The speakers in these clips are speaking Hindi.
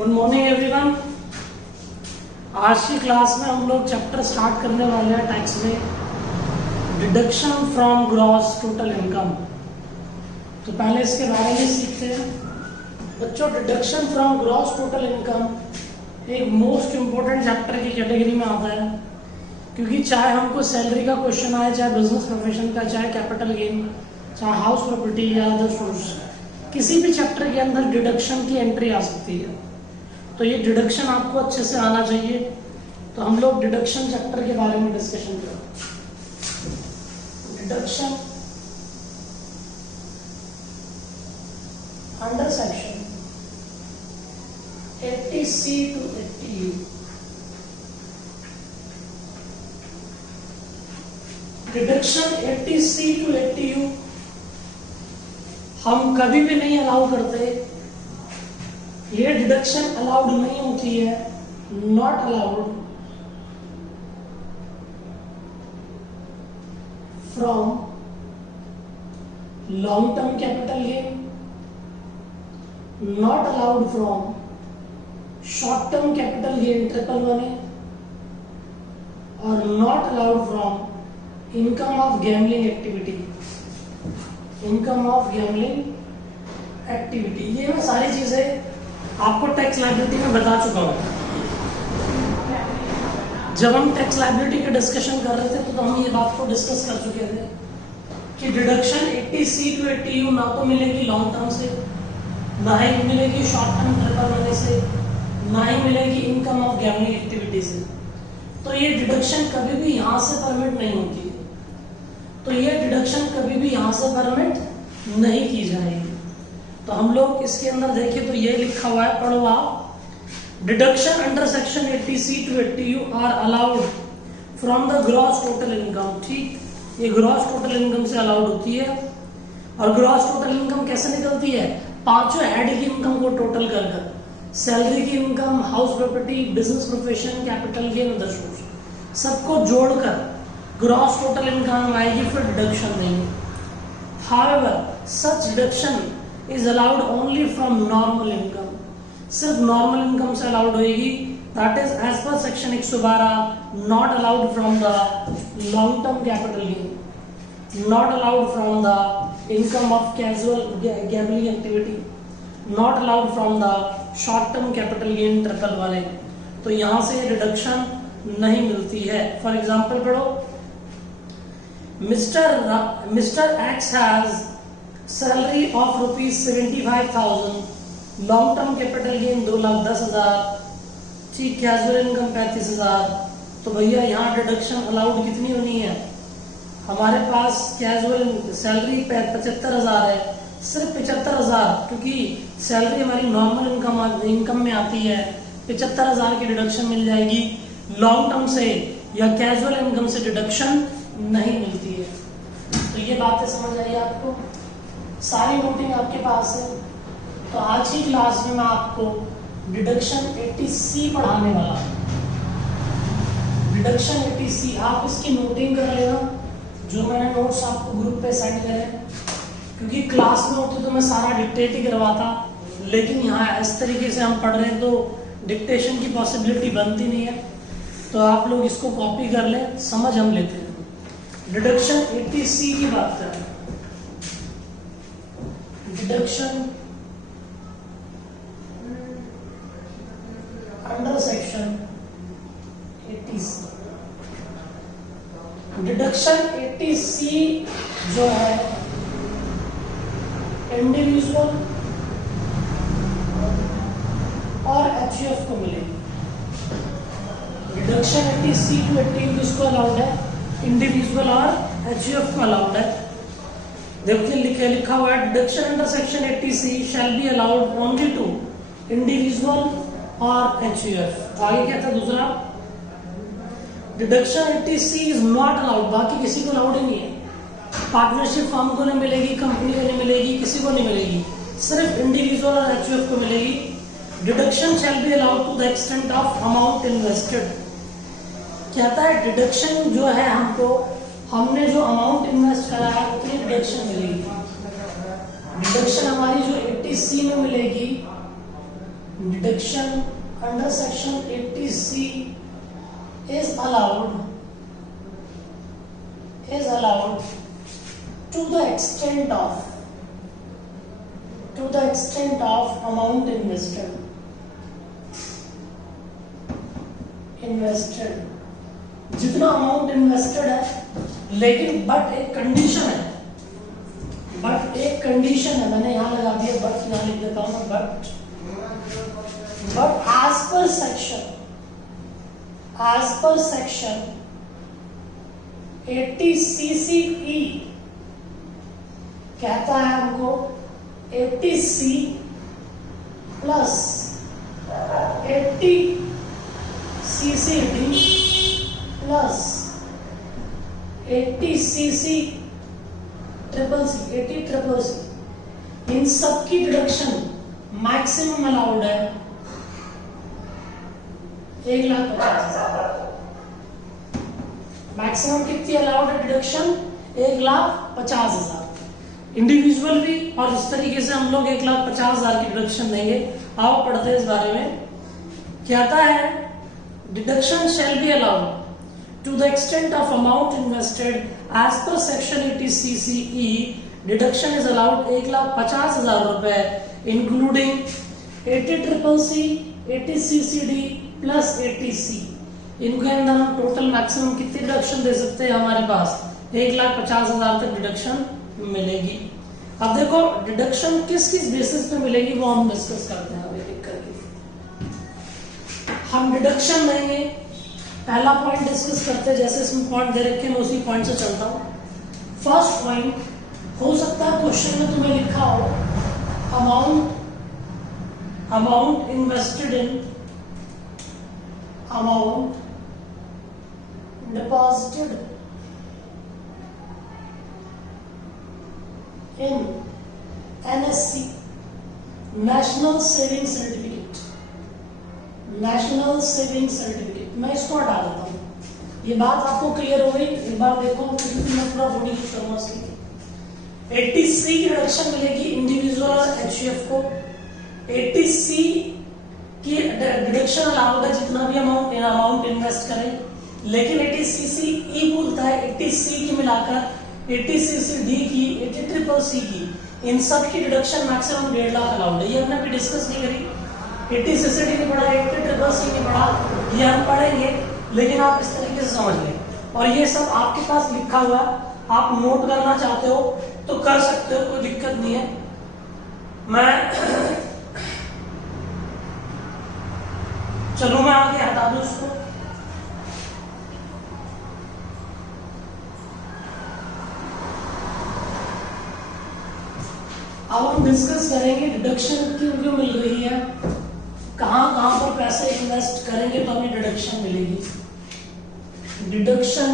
Good morning everyone. आज की क्लास में हम लोग चैप्टर स्टार्ट करने वाले हैं टैक्स में deduction from gross total income. तो पहले इसके बारे में सीखते हैं बच्चों। Deduction from gross total income एक मोस्ट इम्पोर्टेंट चैप्टर की कैटेगरी में आता है, क्योंकि चाहे हमको सैलरी का क्वेश्चन आए, चाहे बिजनेस प्रोफेशन का, चाहे कैपिटल गेन, चाहे हाउस प्रॉपर्टी या अदर सोर्स, किसी भी चैप्टर के अंदर डिडक्शन की एंट्री आ सकती है। तो ये डिडक्शन आपको अच्छे से आना चाहिए। तो हम लोग डिडक्शन चैप्टर के बारे में डिस्कशन करें। Deduction under section 80C to 80U। Deduction 80C to 80U हम कभी भी नहीं अलाउ करते। ये डिडक्शन अलाउड नहीं होती है, not allowed from long term capital gain, not allowed from short term capital gain triple one, और not allowed from income of gambling activity. Income of gambling activity, ये मैं सारी चीजें आपको टैक्स लायबिलिटी में बता चुका हूं। जब हम टैक्स लायबिलिटी के डिस्कशन कर रहे थे तो हम ये बात को डिस्कस कर चुके थे कि डिडक्शन 80C to 80U ना तो मिलेगी लॉन्ग टर्म से, ना ही मिलेगी शॉर्ट टर्म ट्रिपल वन से, ना ही मिलेगी इनकम ऑफ गैम्बलिंग एक्टिविटी से। तो ये डिडक्शन कभी भी यहां से परमिट नहीं होती है। तो ये डिडक्शन कभी भी यहां से परमिट नहीं की जाएगी। तो हम लोग इसके अंदर देखिए तो ये लिखा हुआ है, पढ़ो आप। Deduction under section 80C to 80U are allowed from the gross total income. ठीक, ये ग्रॉस टोटल इनकम से अलाउड होती है। और ग्रॉस टोटल इनकम कैसे निकलती है? पांचों हेड की इनकम को टोटल कर सैलरी की income, house property, business profession, capital gain, other source, सबको जोड़कर ग्रॉस टोटल इनकम आएगी, फिर डिडक्शन देंगे। However such deduction is allowed only from normal income. सिर्फ नॉर्मल इनकम से अलाउड होगी। That is as per section 112 not allowed from the long term capital gain, not allowed from the income of casual gambling activity, not allowed from the short term capital gain triple वाले। तो यहां से डिडक्शन नहीं मिलती है। फॉर एग्जाम्पल पढ़ो, mister x has salary of ₹75,000, long term capital gain 2,10,000, ठीक, कैजुअल इनकम 35,000। तो भैया यहाँ डिडक्शन अलाउड कितनी होनी है? हमारे पास कैजुअल सैलरी 75,000 है, सिर्फ 75,000, क्योंकि सैलरी हमारी नॉर्मल इनकम में आती है। 75,000 की डिडक्शन मिल जाएगी। लॉन्ग टर्म से या कैजुअल इनकम से डिडक्शन नहीं मिलती है। तो ये बातें समझ आई आपको? सारी नोटिंग आपके पास है। तो आज की क्लास में मैं आपको डिडक्शन 80C पढ़ाने वाला हूं। डिडक्शन 80C आप इसकी नोटिंग कर लेना, जो मैंने नोट्स आपको ग्रुप पे सेंड करे, क्योंकि क्लास में होते तो मैं सारा डिक्टेट ही करवाता, लेकिन यहाँ इस तरीके से हम पढ़ रहे हैं तो डिक्टेशन की पॉसिबिलिटी बनती नहीं है। तो आप लोग इसको कॉपी कर लें, समझ हम लेते हैं। डिडक्शन 80C की बात करें। Deduction under section 80C। Deduction 80C जो है इंडिविजुअल और HUF को मिलेगी। डिडक्शन 80C to 80U किसको अलाउड है? इंडिविजुअल और HUF को अलाउड है। देखिए लिखा हुआ है, deduction under section 80C shall be allowed only to individual और HUF। आगे क्या था दूसरा? Deduction 80C is not allowed, बाकी किसी को अलाउड ही नहीं है। पार्टनरशिप फर्म को नहीं मिलेगी, कंपनी को नहीं मिलेगी, किसी को नहीं मिलेगी, सिर्फ इंडिविजुअल और HUF को मिलेगी। Deduction shall be allowed to the extent of amount invested. कहता है डिडक्शन जो है हमने जो अमाउंट इन्वेस्ट करा है उतनी डिडक्शन मिलेगी। डिडक्शन हमारी जो 80C में मिलेगी deduction under section 80C is allowed to the extent of amount invested जितना अमाउंट इन्वेस्टेड है, लेकिन बट एक कंडीशन है, मैंने यहां लगा दिया बट, यहां लिख देता हूं मैं but as per section 80CCE कहता है हमको 80C plus 80CCD plus 80CC triple C इन सब की डिडक्शन मैक्सिमम अलाउड है 1,50,000। मैक्सिमम कितनी अलाउड है डिडक्शन? 1,50,000। इंडिविजुअल भी और इस तरीके से हम लोग 1,50,000 की डिडक्शन देंगे। आओ पढ़ते हैं इस बारे में। कहता है deduction shall be allowed to the extent of amount invested as per section 80CCE. Deduction is allowed 1,50,000 रुपए including 80CCC, 80CCD plus 80C। इनके अंदर हम टोटल मैक्सिमम कितनी डिडक्शन दे सकते हैं? हमारे पास 1,50,000 तक डिडक्शन मिलेगी। अब देखो डिडक्शन किस बेसिस पे मिलेगी वो हम डिस्कस करते हैं। अब एक करके हम डिडक्शन देंगे। पहला पॉइंट डिस्कस करते हैं, जैसे इसमें पॉइंट दे रखे हैं मैं उसी पॉइंट से चलता हूं। फर्स्ट पॉइंट हो सकता है क्वेश्चन में तुम्हें लिखा हो amount invested in amount deposited in NSC national saving certificate. मैं इसको हटा देता हूं। ये बात आपको क्लियर हो गई? एक बार देखो क्योंकि मैं पूरा बॉडी यूज करूंगा इसकी। 80C की रिडक्शन मिलेगी इंडिविजुअल और HUF को। 80C की डिडक्शन अलाउड है जितना भी अमाउंट इन्वेस्ट करें, लेकिन 80CCE बोलता है 80C की मिलाकर 80CCD की, 80CCC की, इन सब की डिडक्शन मैक्सिमम 1.5 लाख अलाउड है। ये हमने अभी डिस्कस नहीं करी। 80CCD नहीं पढ़ा, 80CCC नहीं पढ़ा, ये हम पढ़ेंगे, लेकिन आप इस तरीके से समझ लें। और ये सब आपके पास लिखा हुआ, आप नोट करना चाहते हो तो कर सकते हो, कोई दिक्कत नहीं है। मैं आगे हटा दूं इसको। अब हम डिस्कस करेंगे डिडक्शन क्यों मिल रही है, कहां पर पैसे इन्वेस्ट करेंगे तो हमें डिडक्शन मिलेगी। डिडक्शन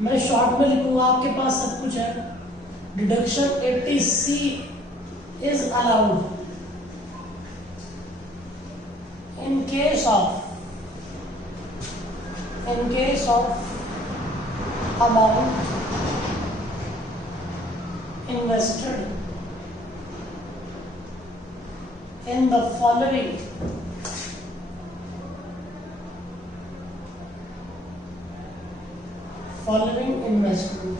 मैं शॉर्ट में लिखूंगा, आपके पास सब कुछ है। Deduction 80C is allowed in case of amount invested in the following investment।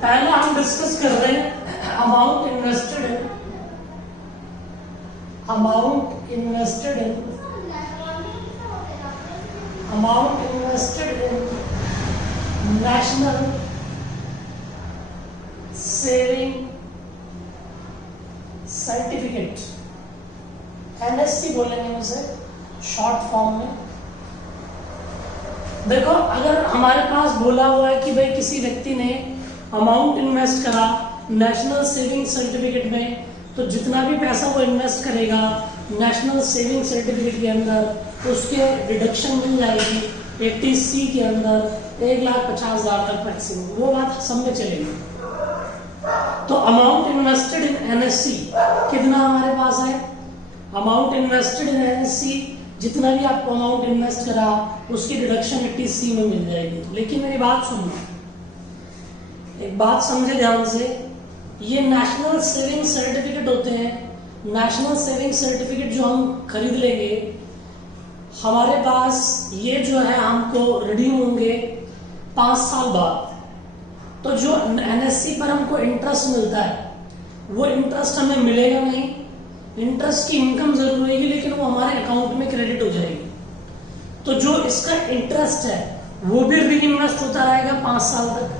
पहला हम डिस्कस कर रहे हैं amount invested in national saving certificate, NSC बोलेंगे उसे शॉर्ट फॉर्म में। देखो अगर हमारे पास बोला हुआ है कि भाई किसी व्यक्ति ने अमाउंट इन्वेस्ट करा नेशनल सेविंग सर्टिफिकेट में, तो जितना भी पैसा वो इन्वेस्ट करेगा नेशनल सेविंग सर्टिफिकेट के अंदर उसके डिडक्शन मिल जाएगी 80C के अंदर 1,50,000 तक मैक्सिमम। वो बात सब में चलेगी। तो अमाउंट इन्वेस्टेड इन NSC कितना हमारे पास है? अमाउंट इन्वेस्टेड इन NSC जितना भी आपको अमाउंट इन्वेस्ट करा उसकी डिडक्शन 80C में मिल जाएगी। लेकिन मेरी बात सुनना, एक बात समझे ध्यान से, ये नेशनल सेविंग सर्टिफिकेट होते हैं। नेशनल सेविंग सर्टिफिकेट जो हम खरीद लेंगे, हमारे पास ये जो है हमको रिडीम होंगे 5 साल बाद। तो जो एनएससी पर हमको इंटरेस्ट मिलता है वो इंटरेस्ट हमें मिलेगा नहीं, इंटरेस्ट की इनकम जरूर रहेगी लेकिन वो हमारे अकाउंट में क्रेडिट हो जाएगी। तो जो इसका इंटरेस्ट है वो भी री इन्वेस्ट होता रहेगा 5 साल तक।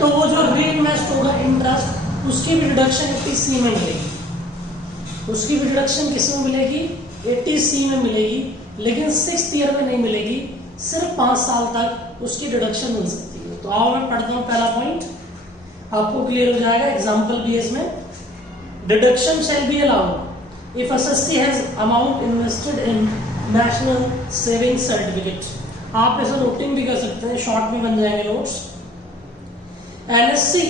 तो वो जो री इन्वेस्ट होगा इंटरेस्ट, उसकी भी डिडक्शन 80C में मिलेगी। उसकी भी डिडक्शन किस में मिलेगी? 80C में मिलेगी, लेकिन 6th ईयर में नहीं मिलेगी, सिर्फ 5 साल तक उसकी डिडक्शन मिल सकती है। तो आओ मैं पढ़ता हूँ पहला पॉइंट, आपको क्लियर हो जाएगा। एग्जाम्पल भी है इसमें। Deduction shall be allowed if SSC has amount invested in national saving certificate. आप ऐसा नोटिंग भी कर सकते हैं, शॉर्ट में बन जाएंगे notes. NSC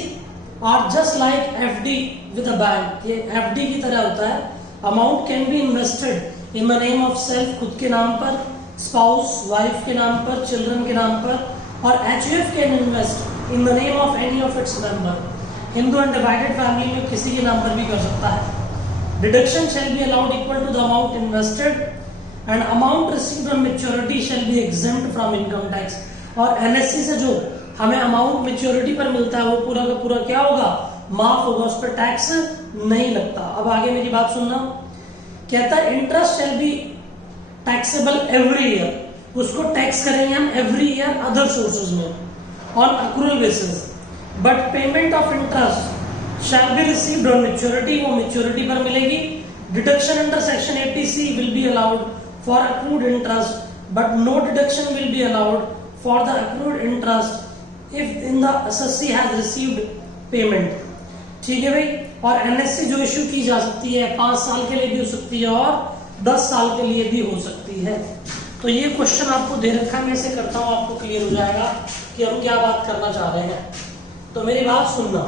are just like FD with a bank. ये एफडी की तरह होता है। Amount can be invested in the name of self, खुद के नाम पर, स्पाउस वाइफ के नाम पर, चिल्ड्रन के नाम पर, और HUF can invest in the name of any of its member. Hindu undivided family में किसी के नाम पर भी कर सकता है। Deduction shall be allowed equal to the amount invested and amount received on maturity shall be exempt from income tax. और एनएससी से जो हमें अमाउंट मैच्योरिटी पर मिलता है वो पूरा का पूरा क्या होगा? माफ होगा, उस पर टैक्स नहीं लगता। अब आगे मेरी बात सुनना। कहता है interest shall be taxable every year. उसको टैक्स करेंगे हम एवरी ईयर अदर सोर्सेज में on accrual basis, but payment of interest shall be received on maturity. वो मैच्योरिटी पर मिलेगी। Deduction under section 80C will be allowed for accrued interest, but no deduction will be allowed for the accrued interest if in the SSC has received payment. ठीक है भाई। और एनएससी जो इश्यू की जा सकती है 5 साल के लिए भी हो सकती है और 10 साल के लिए भी हो सकती है। तो ये क्वेश्चन आपको दे रखा है, मैं इसे करता हूं, आपको क्लियर हो जाएगा कि हम क्या बात करना चाह रहे हैं। तो मेरी बात सुनना।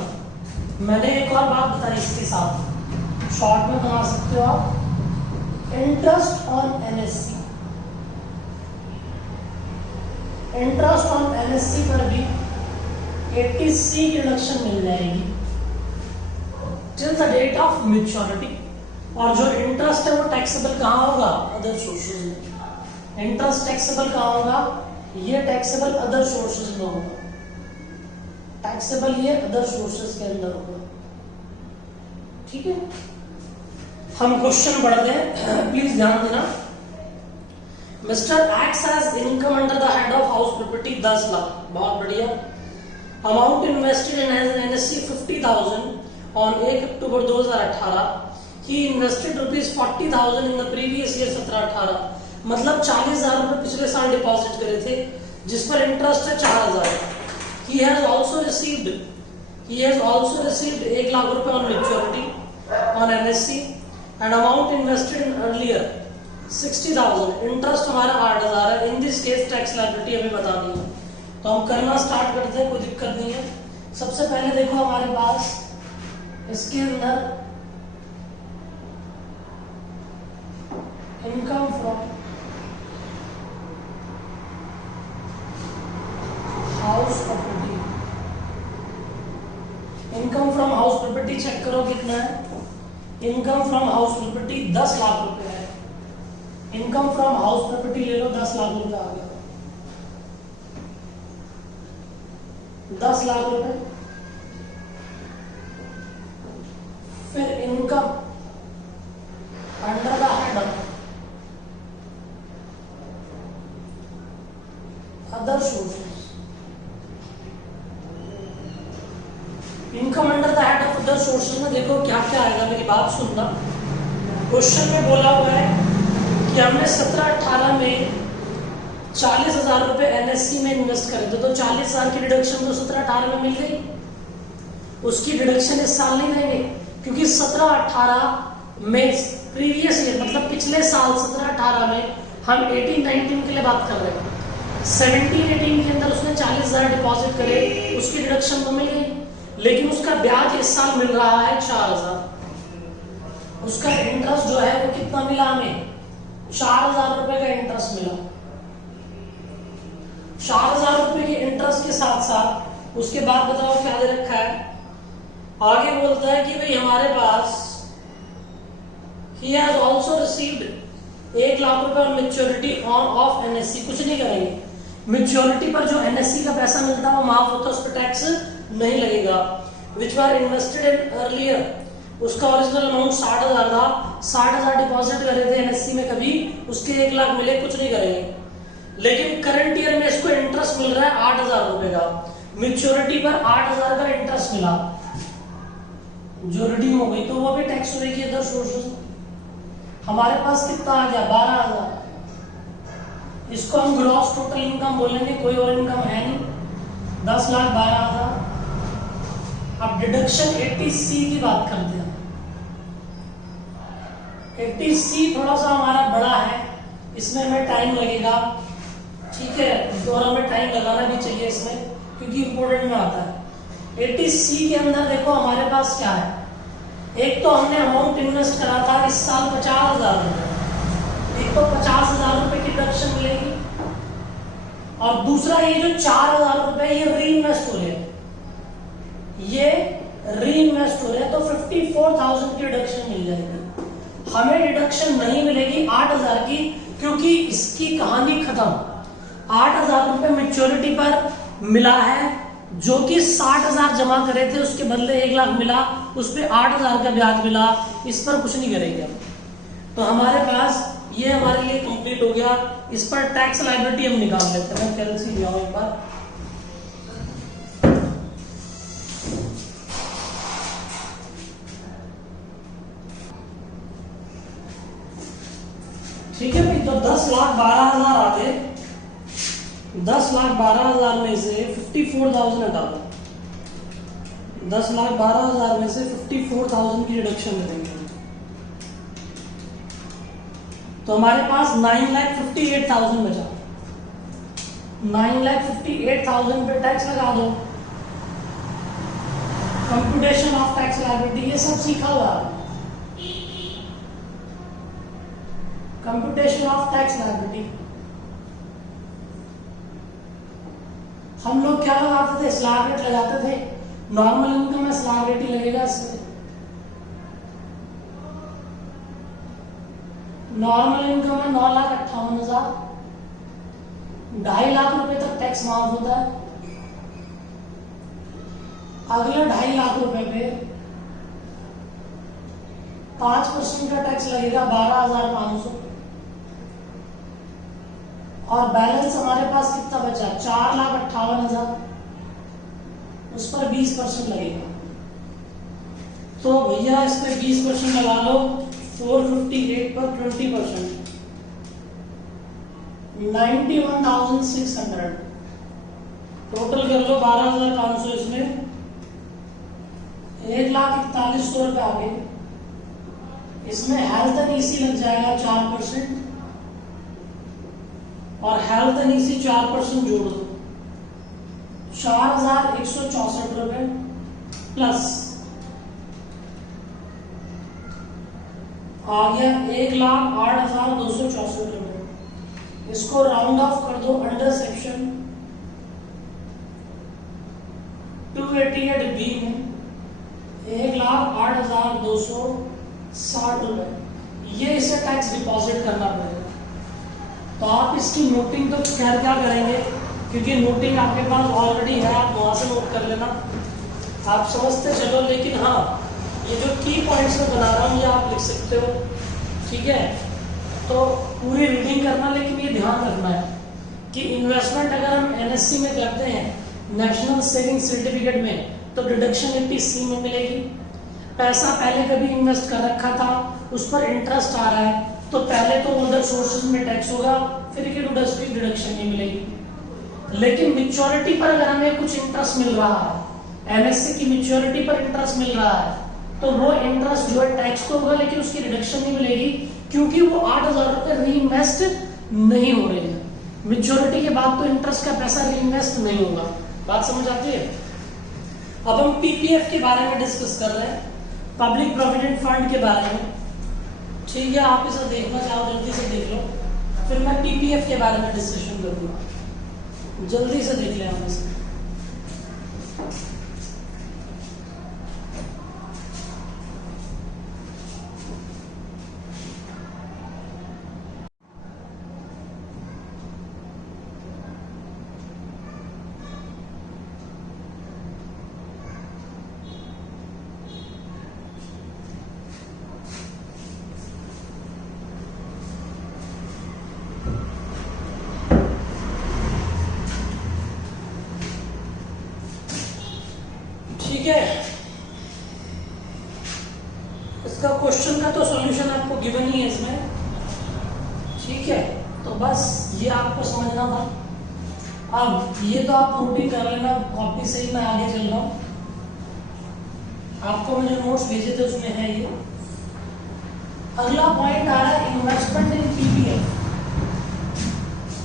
मैंने एक और बात बताई इसके साथ, शॉर्ट में बना सकते हो आप। Interest on NSC, interest on NSC पर भी 80C की डिडक्शन मिल जाएगी till the date of maturity. और जो इंटरेस्ट है वो टैक्सेबल कहाँ होगा? अदर सोर्सेज में। इंटरेस्ट टैक्सेबल कहाँ होगा? ये टैक्सेबल अदर सोर्सेज में होगा। टैक्सेबल ये अदर सोर्सेज के अंदर होगा। ठीक है, हम क्वेश्चन पढ़ते हैं, प्लीज ध्यान देना। Mister x has income under the head of house property 10 lakh. बहुत बढ़िया। Amount invested in NSC 50,000 on 1 October 2018। He invested ₹40,000 in the previous year 17-18। मतलब 40,000 रुपए पिछले साल डिपॉजिट करे थे, जिस पर इंटरेस्ट है 4,000। He has also received 1 lakh रुपए on maturity on NSC and amount invested in earlier 60,000। Interest हमारा 8,000 है। इन दिस केस टैक्स लायबिलिटी हमें बतानी है, तो हम करना स्टार्ट करते हैं, कोई दिक्कत नहीं है। सबसे पहले देखो हमारे पास इसके अंदर income from house property, income from house property check करो कितना है। Income from house property 10 lakh रुपए है। इनकम फ्रॉम हाउस प्रॉपर्टी ले लो, 10 लाख रुपए आ गया। 10 लाख रुपए। फिर income under the head other sources. Income under the head of other sources में देखो क्या क्या आएगा, मेरी बात सुनना। क्वेश्चन में बोला हुआ है कि हमने 17-18 में 40,000 रुपए एनएससी में इन्वेस्ट करे थे, तो 40,000 की डिडक्शन तो 17-18 में मिल गई। उसकी डिडक्शन इस साल नहीं देंगे, क्योंकि 17-18 में प्रीवियस ईयर मतलब पिछले साल 17-18 में हम 18-19 के लिए बात कर रहे हैं। 17-18 के अंदर उसने 40,000 डिपॉजिट करे, उसकी डिडक्शन तो मिल गई, लेकिन उसका ब्याज इस साल मिल रहा है 4,000। उसका इंटरेस्ट जो है वो कितना मिला हमें? 4,000 रुपए का इंटरेस्ट मिला। 4,000 रुपए के इंटरेस्ट के साथ साथ उसके बाद बताओ क्या दे रखा है। आगे बोलता है कि भाई हमारे पास he has also received 1 lakh रुपए और मेच्योरिटी ऑन ऑफ एनएससी। कुछ नहीं करेंगे, मेच्योरिटी पर जो एनएससी का पैसा मिलता है वो माफ होता है, उस पर टैक्स नहीं लगेगा। विच वर इन्वेस्टेड इन अर्लियर, उसका ओरिजिनल अमाउंट 60,000 था, 60,000 डिपॉजिट करे थे एनएससी में, कभी उसके 1 लाख मिले, कुछ नहीं करेंगे। लेकिन करंट ईयर में इसको इंटरेस्ट मिल रहा है 8,000 रुपए का, मेच्योरिटी पर 8,000 का इंटरेस्ट मिला, जो रिडीम हो गई तो वो भी टैक्स होगी अदर सोर्सेस। हमारे पास कितना आ गया 12,000, इसको हम ग्रॉस टोटल इनकम बोलेंगे, कोई और इनकम है नहीं, 10,12,000। अब डिडक्शन 80C की बात करते हैं। 80C थोड़ा सा हमारा बड़ा है, इसमें हमें टाइम लगेगा, ठीक है, और हमें टाइम लगाना भी चाहिए इसमें क्योंकि इंपोर्टेंट में आता है। 80C के अंदर देखो हमारे पास क्या है, एक तो हमने अमाउंट इन्वेस्ट करा था इस साल 50,000 रुपए, एक तो 50,000 रुपए की डिडक्शन मिलेगी, और दूसरा ये जो 4,000 रुपए ये री इन्वेस्ट हो रहे हैं, ये री इन्वेस्ट हो रहे हैं, तो 54,000 की डिडक्शन मिल जाएगी। हमें डिडक्शन नहीं मिलेगी 8,000 की, क्योंकि इसकी कहानी खत्म। 8,000 रुपए मेच्योरिटी पर मिला है, जो कि 60,000 जमा करे थे, उसके बदले 1 लाख मिला, उस पर 8,000 का ब्याज मिला, इस पर कुछ नहीं करेंगे। तो हमारे पास ये हमारे लिए कंप्लीट हो गया। इस पर टैक्स लायबिलिटी हम निकाल लेते हैं। कैलसी ले आओ एक बार। ठीक है भाई, तो 10,12,000 आ गए, 10,12,000 में से 54,000 हटा दो, 10,12,000 में से 54,000 की रिडक्शन दे देंगे, तो हमारे पास 9,58,000 बचा। 9,58,000 पे टैक्स लगा दो। कंप्यूटेशन ऑफ टैक्स लायबिलिटी ये सब सीखा हुआ है। कंप्यूटेशन ऑफ टैक्स लायबिलिटी हम लोग क्या लगाते थे, स्लैब रेट लगाते थे। नॉर्मल इनकम में स्लैब रेट ही लगेगा इसमें। नॉर्मल इनकम में 9,58,000, 2.5 लाख रुपए तक टैक्स माफ होता है। अगले 2.5 लाख रुपए पे 5% का टैक्स लगेगा, 12,500, और बैलेंस हमारे पास कितना बचा, 4,58,000, उस पर 20% लगेगा। तो भैया इस पर 20% लगा लो, 458 पर 20%, 91,600। टोटल कर लो 12,500, इसमें 1,41,000 रुपए आ गए। इसमें हेल्थ एंड ईसी लग जाएगा 4%, और हेल्थ एंड ईसी 4% जोड़ दो, 4,164 रुपए प्लस आ गया 1,08,264 रुपए। इसको राउंड ऑफ कर दो अंडर सेक्शन 288 बी में 1,08,260 रुपए, ये इसे टैक्स डिपॉजिट करना पड़ेगा। तो आप इसकी नोटिंग तो खैर क्या करेंगे, क्योंकि नोटिंग आपके पास ऑलरेडी है, आप वहां से नोट कर लेना, आप समझते चलो। लेकिन हाँ, ये जो की पॉइंट्स में बना रहा हूँ ये आप लिख सकते हो, ठीक है। तो पूरी रीडिंग करना, लेकिन ये ध्यान रखना है कि इन्वेस्टमेंट अगर हम एनएससी में करते हैं, नेशनल सेविंग सर्टिफिकेट में, तो डिडक्शन 80C में मिलेगी। पैसा पहले कभी इन्वेस्ट कर रखा था, उस पर इंटरेस्ट आ रहा है, तो पहले तो अदर सोर्सेज में टैक्स होगा, फिर डिडक्शन नहीं मिलेगी। लेकिन मैच्योरिटी पर अगर हमें कुछ इंटरेस्ट मिल रहा है, एनएससी की मैच्योरिटी पर इंटरेस्ट मिल रहा है, तो वो इंटरेस्ट जो है टैक्स तो होगा, लेकिन उसकी रिडक्शन नहीं मिलेगी, क्योंकि वो 8,000 रुपए री इन्वेस्ट नहीं हो रहे हैं। मैच्योरिटी के बाद तो इंटरेस्ट का पैसा री इन्वेस्ट नहीं होगा। बात समझ आती है। अब हम पीपीएफ के बारे में डिस्कस कर रहे हैं, पब्लिक प्रोविडेंट फंड के बारे में, ठीक है। आप इसे देखना चाहो जल्दी से देख लो, फिर मैं पीपीएफ के बारे में डिस्कशन करूंगा। जल्दी से देख लें हम इसे। ठीक है, इसका क्वेश्चन का तो सॉल्यूशन आपको गिवन ही है इसमें। ठीक है, तो बस ये आपको समझना था। अब ये तो आप नोट ही कर लेना, कॉपी से ही मैं आगे चल रहा हूं। आपको मैं जो नोट्स भेजे थे उसमें है ये। अगला पॉइंट आ रहा है इन्वेस्टमेंट इन पीपीएफ।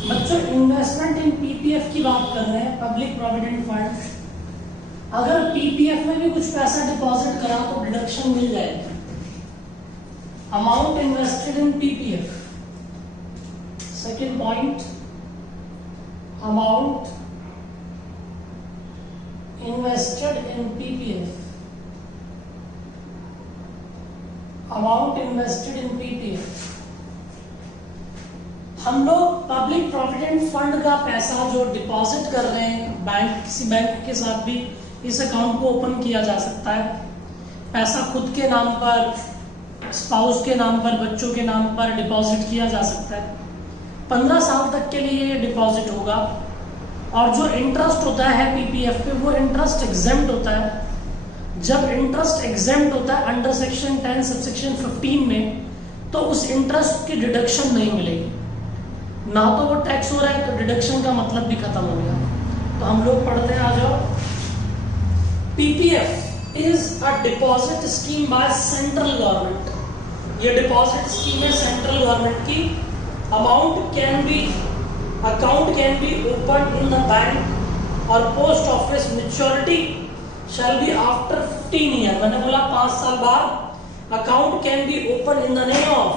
बच्चों, इन्वेस्टमेंट इन पीपीएफ की बात कर रहे हैं, पब्लिक प्रोविडेंट फंड। अगर पीपीएफ में भी कुछ पैसा डिपॉजिट करा तो डिडक्शन मिल जाएगी। Amount invested in PPF. Second point, amount invested in PPF. Amount invested in PPF. हम लोग पब्लिक प्रोविडेंट फंड का पैसा जो डिपॉजिट कर रहे हैं बैंक, किसी बैंक के साथ भी इस अकाउंट को ओपन किया जा सकता है। पैसा खुद के नाम पर, स्पाउस के नाम पर, बच्चों के नाम पर डिपॉजिट किया जा सकता है। 15 साल तक के लिए ये डिपॉजिट होगा। और जो इंटरेस्ट होता है पीपीएफ पे, वो इंटरेस्ट एग्जेम्प्ट होता है। जब इंटरेस्ट एग्जेम्प्ट होता है अंडर सेक्शन 10 सबसेक्शन 15 में, तो उस इंटरेस्ट की डिडक्शन नहीं मिलेगी। ना तो वो टैक्स हो रहा है, तो डिडक्शन का मतलब भी खत्म हो गया। तो हम लोग पढ़ते हैं, आ जाओ। PPF is a deposit scheme by central government. ये डिपॉजिट स्कीम है सेंट्रल गवर्नमेंट की। Account can be open in the bank और post office. Maturity shall be after 15 year. मैंने बोला 5 साल बाद। Account can be open in the name of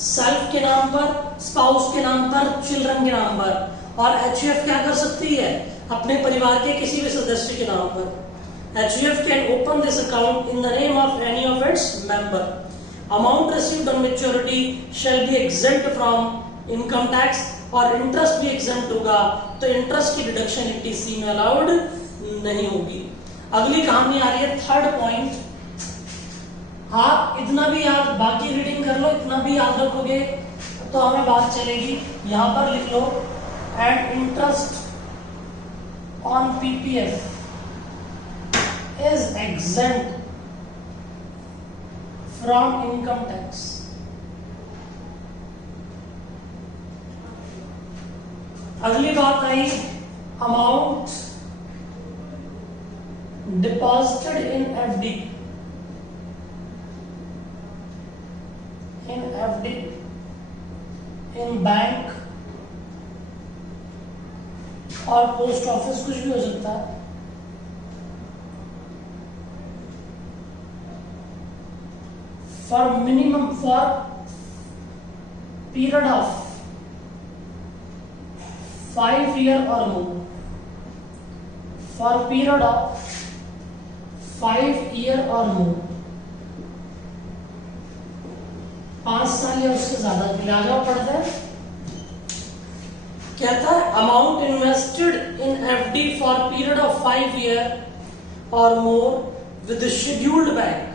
self के नाम पर, स्पाउस के नाम पर, चिल्ड्रन के नाम पर। और एचयूएफ क्या कर सकती है? अपने परिवार के किसी भी सदस्य के नाम पर। HUF can open this account in the name of any of its member. Amount received on maturity shall be exempt from income tax और इंटरेस्ट भी एग्जेम्प्ट होगा, तो इंटरेस्ट की डिडक्शन ETC में अलाउड नहीं होगी। अगली कहानी आ रही है थर्ड पॉइंट। आप इतना भी याद, बाकी रीडिंग कर लो, इतना भी याद रखोगे तो हमें बात चलेगी। यहां पर लिख लो, and interest on PPF is exempt from income tax. अगली बात आई amount deposited in FD. In bank और पोस्ट ऑफिस, कुछ भी हो सकता है। For minimum, for period of 5 years or more. For period of 5 years or more. 5 साल या उससे ज्यादा के लिए। आ जाओ पढ़ते हैं। कहता है amount invested in FD for period of 5 years or more with scheduled bank।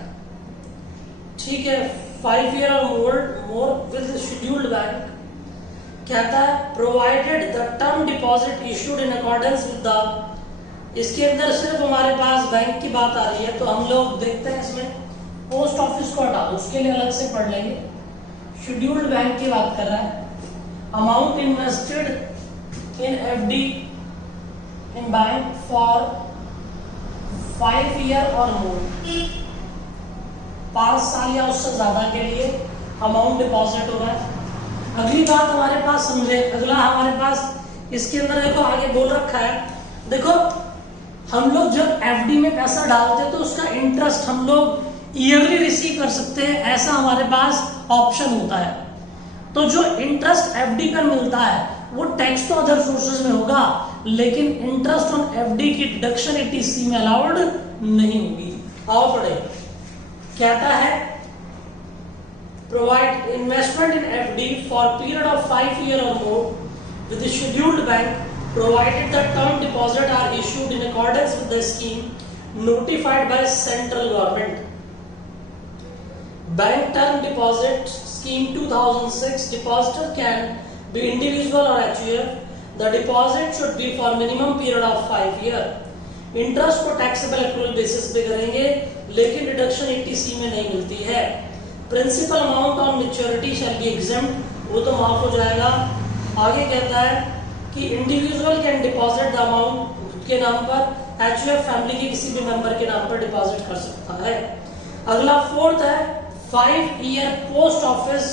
ठीक है, 5 years और मोर विद शेड्यूल्ड बैंक। कहता है provided the term deposit issued in accordance with the. इसके अंदर सिर्फ हमारे पास बैंक की बात आ रही है, तो हम लोग देखते हैं इसमें पोस्ट ऑफिस को हटा दो, उसके लिए अलग से पढ़ लेंगे। शेड्यूल्ड बैंक की बात कर रहा है। Amount invested in FD in bank for 5 years और मोर। 5 साल या उससे ज्यादा के लिए अमाउंट डिपॉजिट हो रहा है। अगली बात हमारे पास समझे। अगला हमारे पास इसके अंदर देखो आगे बोल रखा है, देखो हम लोग जब एफडी में पैसा डालते हैं तो उसका इंटरेस्ट हम लोग ईयरली रिसीव कर सकते हैं, ऐसा हमारे पास ऑप्शन होता है। तो जो इंटरेस्ट एफडी पर मिलता है वो टैक्स तो अदर सोर्सेज में होगा, लेकिन इंटरेस्ट ऑन एफडी की डिडक्शन 80C में अलाउड नहीं होगी। आओ पढ़े, कहता है provide investment in FD for period of 5 years or more with the scheduled bank provided that term deposit are issued in accordance with the scheme notified by central government. Bank term deposit scheme 2006 depositor can be individual or HUF. The deposit should be for minimum period of 5 years. Interest को टैक्सेबल एक्रूअल बेसिस पे करेंगे, लेकिन डिडक्शन 80C में नहीं मिलती है। Principal amount on maturity shall be exempt, वो तो माफ हो जाएगा। आगे कहता है कि individual can deposit the amount खुद के नाम पर, HUF फैमिली के किसी भी मेंबर के नाम पर डिपॉजिट कर सकता है। अगला फोर्थ है 5 year post office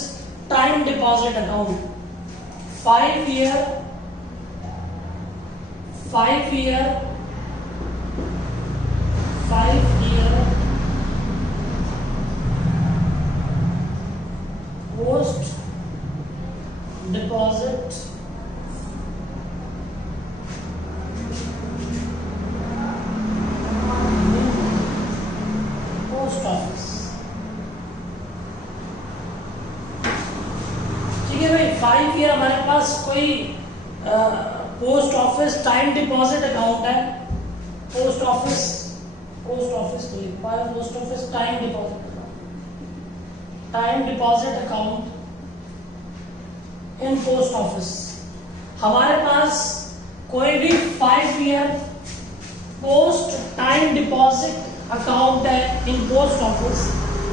time deposit account. 5 year post deposit post office। ठीक है भाई, 5 year हमारे पास कोई post office time deposit account है। पोस्ट ऑफिस तो लिखा है, post office time deposit account in post office. हमारे पास कोई भी 5 year post time deposit account है इन पोस्ट ऑफिस,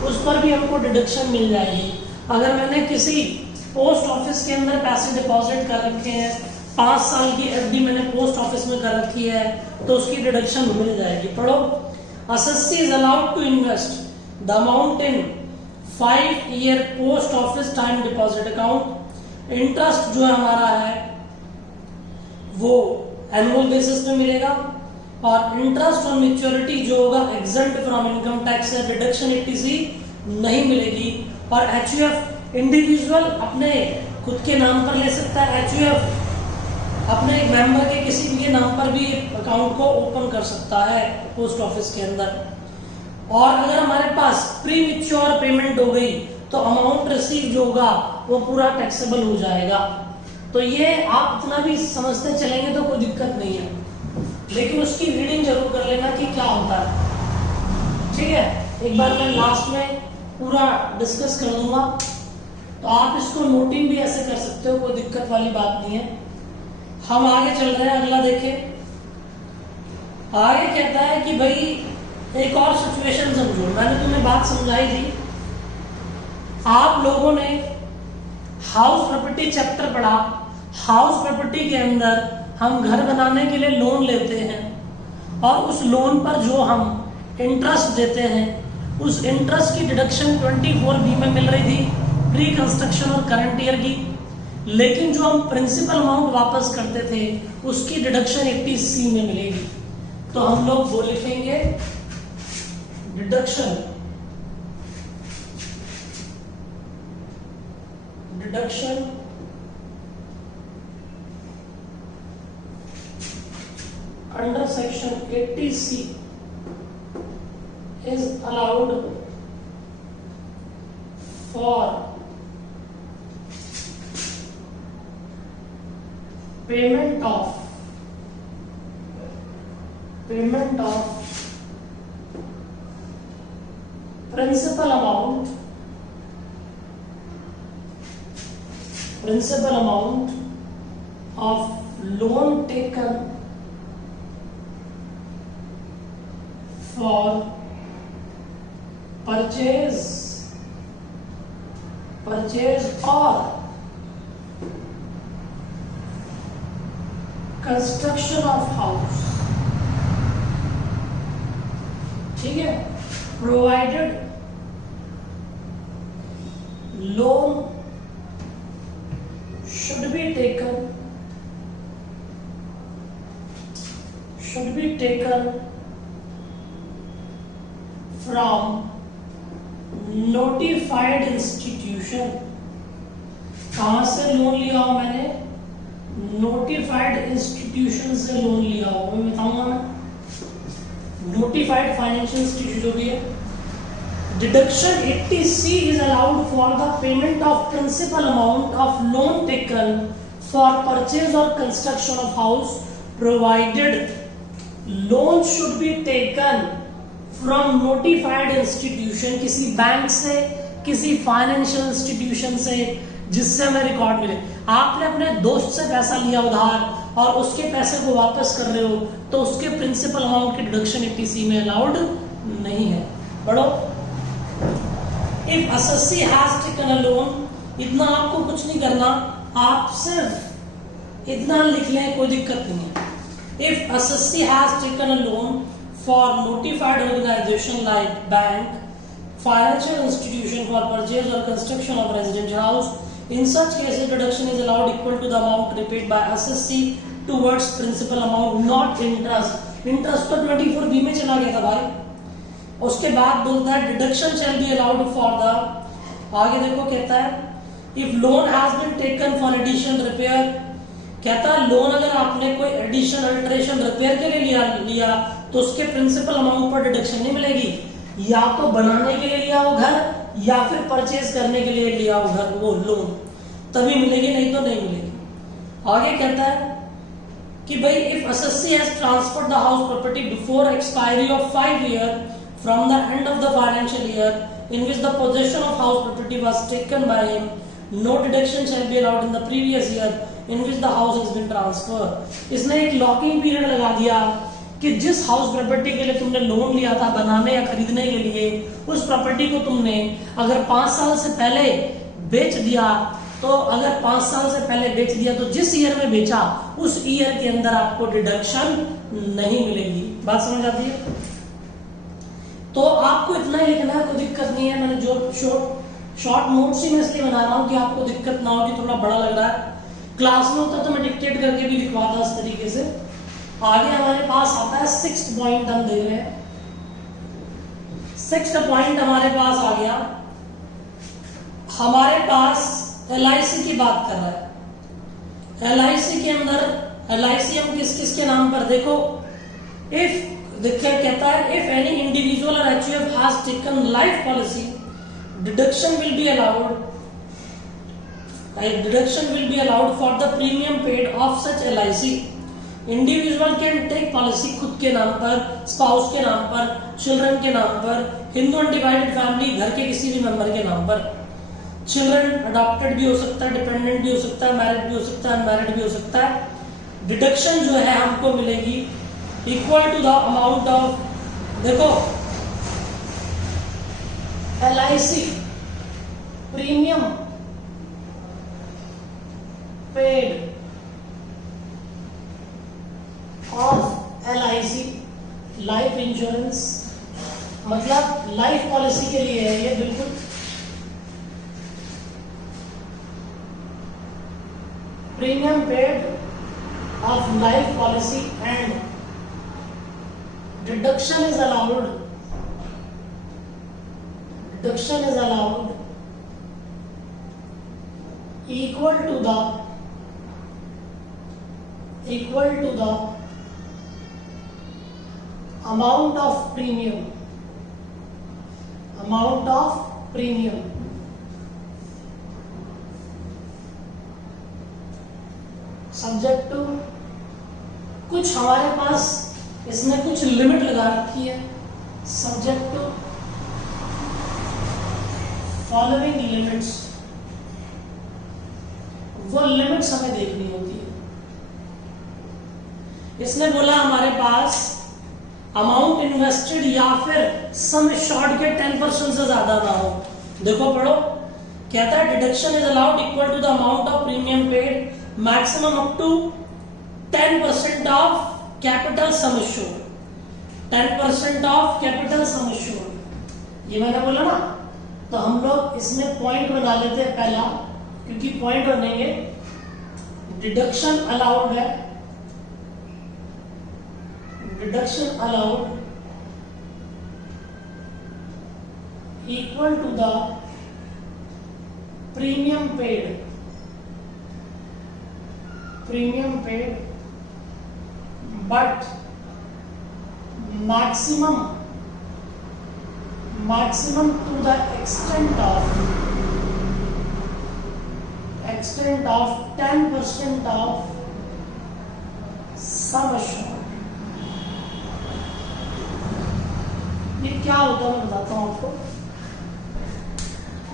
उस पर भी हमको डिडक्शन मिल जाएगी। अगर मैंने किसी पोस्ट ऑफिस के अंदर पैसे डिपॉजिट कर रखे हैं, 5 साल की एफडी मैंने पोस्ट ऑफिस में कर रखी है, तो उसकी डिडक्शन मिल जाएगी। पढ़ो, assessee is allowed to invest the amount in 5 year post office time deposit account। Interest जो हमारा है वो एनुअल बेसिस पे मिलेगा, और इंटरेस्ट ऑन मैच्योरिटी जो होगा एग्जेम्प्ट फ्रॉम इनकम टैक्स है, डिडक्शन 80C नहीं मिलेगी। और HUF इंडिविजुअल अपने खुद के नाम पर ले सकता है, HUF अपने एक मेंबर के किसी भी नाम पर भी अकाउंट को ओपन कर सकता है पोस्ट ऑफिस के अंदर। और अगर हमारे पास प्री मैच्योर पेमेंट हो गई तो अमाउंट रिसीव जो होगा वो पूरा टैक्सेबल हो जाएगा। तो ये आप इतना भी समझते चलेंगे तो कोई दिक्कत नहीं है, लेकिन उसकी रीडिंग जरूर कर लेना कि क्या होता है। ठीक है, एक बार मैं लास्ट में पूरा डिस्कस कर लूंगा, तो आप इसको नोटिंग भी ऐसे कर सकते हो, कोई दिक्कत वाली बात नहीं है। हम आगे चल रहे हैं, अगला देखें। आगे कहता है कि भाई एक और सिचुएशन समझो, मैंने तुम्हें बात समझाई थी। आप लोगों ने हाउस प्रॉपर्टी चैप्टर पढ़ा। हाउस प्रॉपर्टी के अंदर हम घर बनाने के लिए लोन लेते हैं, और उस लोन पर जो हम इंटरेस्ट देते हैं, उस इंटरेस्ट की डिडक्शन 24B में मिल रही थी, प्री कंस्ट्रक्शन और करंट ईयर की। लेकिन जो हम प्रिंसिपल अमाउंट वापस करते थे उसकी डिडक्शन 80C में मिलेगी। तो हम लोग वो लिखेंगे deduction under section 80C is allowed for payment of principal amount of loan taken for purchase or construction of house. ठीक है, provided loan should be taken from notified institution. कहां से लोन लिया हो मैंने? नोटिफाइड इंस्टीट्यूशन से लोन लिया हो, मैं बताऊंगा मैं, नोटिफाइड फाइनेंशियल इंस्टीट्यूट जो भी है, deduction 80C is allowed for the payment of principal amount of loan taken for purchase or construction of house, provided loan should be taken from notified institution, किसी बैंक से, किसी फाइनेंशियल इंस्टीट्यूशन से जिससे हमें रिकॉर्ड मिले। आपने अपने दोस्त से पैसा लिया उधार और उसके पैसे को वापस कर रहे हो तो उसके प्रिंसिपल अमाउंट की डिडक्शन 80C में अलाउड नहीं है। पढ़ो, if SSC has taken a loan, इतना आपको कुछ नहीं करना, आप सिर्फ इतना लिख लें, कोई दिक्कत नहीं है। If SSC has taken a loan for notified organisation like bank, financial institution for purchase or construction of residential house, in such cases deduction is allowed equal to the amount repaid by SSC towards principal amount, not interest। Interest तो 24B में चला गया था भाई। उसके बाद बोलता है deduction shall be allowed for the, आगे देखो कहता है if loan has been taken for addition repair, कहता है लोन अगर आपने कोई एडिशन अल्टरेशन रिपेयर के लिए लिया तो उसके प्रिंसिपल अमाउंट पर डिडक्शन नहीं मिलेगी, या तो बनाने के लिए लिया हो घर या फिर परचेज करने के लिए लिया हो घर, वो लोन तभी मिलेगी, नहीं तो नहीं मिलेगी। आगे कहता है कि भाई if SSC has transferred the house property before expiry of 5 year from the end of the financial year in which the possession of house property was taken by him, no deduction shall be allowed in the previous year in which the house has been transferred. इसने एक लॉकिंग पीरियड लगा दिया कि जिस हाउस प्रॉपर्टी के लिए तुमने लोन लिया था बनाने या खरीदने के लिए, उस प्रॉपर्टी को तुमने अगर 5 साल से पहले बेच दिया, तो अगर 5 साल से पहले बेच दिया तो जिस ईयर में बेचा उस ईयर के अंदर आपको डिडक्शन नहीं मिलेगी। बात समझ आती है? तो आपको इतना ही लिखना है, कोई दिक्कत नहीं है। मैंने जो शॉर्ट नोट्स ही मैं इसलिए बना रहा हूँ कि आपको दिक्कत ना हो कि थोड़ा बड़ा लग रहा है। क्लास में होता तो मैं डिक्टेट करके भी लिखवाता इस तरीके से। आगे हमारे पास आता है 6th पॉइंट, हम दे रहे हैं 6th पॉइंट हमारे पास आ गया। हमारे पास LIC की बात कर रहा है। LIC के अंदर LIC हम किस किस के नाम पर, देखो इफ देखिए कहता है इफ एनी इंडिविजुअल और HUF has taken life policy, deduction will be allowed, deduction will be allowed for the premium paid of such LIC। Individual can take policy खुद के नाम पर, स्पाउस के नाम पर, चिल्ड्रन के नाम पर, हिंदू अनडिवाइडेड फैमिली घर के किसी भी मेंबर के नाम पर। चिल्ड्रन अडॉप्टेड भी हो सकता है, डिपेंडेंट भी हो सकता है, मैरिड भी हो सकता है, अनमैरिड भी हो सकता है। डिडक्शन जो है हमको मिलेगी equal to the amount of, देखो LIC premium paid of LIC life insurance, मतलब लाइफ पॉलिसी के लिए है ये बिल्कुल। Premium paid of life policy and deduction is allowed, deduction is allowed equal to the amount of premium, subject to, कुछ हमारे पास इसने कुछ लिमिट लगा रखी है, subject to following limits, वो लिमिट्स हमें देखनी होती है। इसने बोला हमारे पास अमाउंट इन्वेस्टेड या फिर सम शॉर्ट के 10% से ज्यादा ना हो। देखो पढ़ो, कहता है deduction is allowed equal to the amount of premium paid, maximum up to 10% of capital sum assured, 10% of capital sum assured. ये मैंने बोला ना, तो हम लोग इसमें पॉइंट बना लेते हैं पहला, क्योंकि पॉइंट बनेंगे। डिडक्शन अलाउड है, deduction allowed equal to the premium paid, premium paid, but maximum to the extent of 10% of sum assured. ये क्या होता है मैं बताता हूं आपको।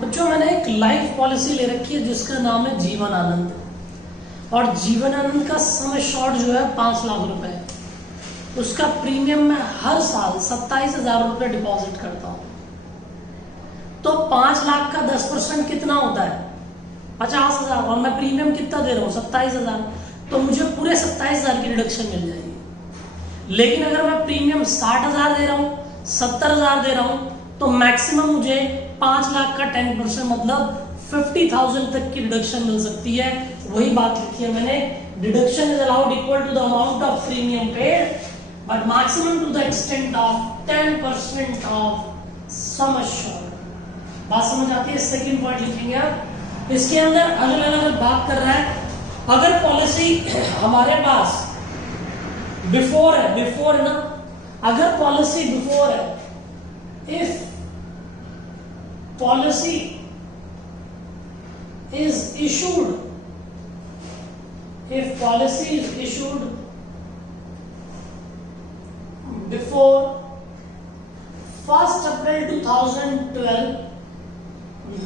बच्चों मैंने एक लाइफ पॉलिसी ले रखी है जिसका नाम है जीवन आनंद, और जीवन आनंद का सम एश्योर्ड जो है 5 लाख रुपए है। उसका प्रीमियम मैं हर साल 27,000 रुपए डिपॉजिट करता हूं। तो 5 लाख का 10% कितना होता है? 50,000, और मैं प्रीमियम कितना दे रहा हूं? 27,000। तो मुझे पूरे 27,000 की रिडक्शन मिल जाएगी। लेकिन अगर मैं प्रीमियम 60,000 दे रहा हूं, 70,000 दे रहा हूं, तो मैक्सिमम मुझे 5 लाख का 10% मतलब 50,000 तक की रिडक्शन मिल सकती है। वही बात लिखी है मैंने, deduction is allowed equal to the amount of premium paid but maximum to the extent of 10% of sum assured. बात समझ आती है? सेकंड पॉइंट लिखेंगे आप। इसके अंदर अलग-अलग बात कर रहा है। अगर पॉलिसी हमारे पास बिफोर है ना, अगर पॉलिसी बिफोर है, if policy is issued before 1st April 2012,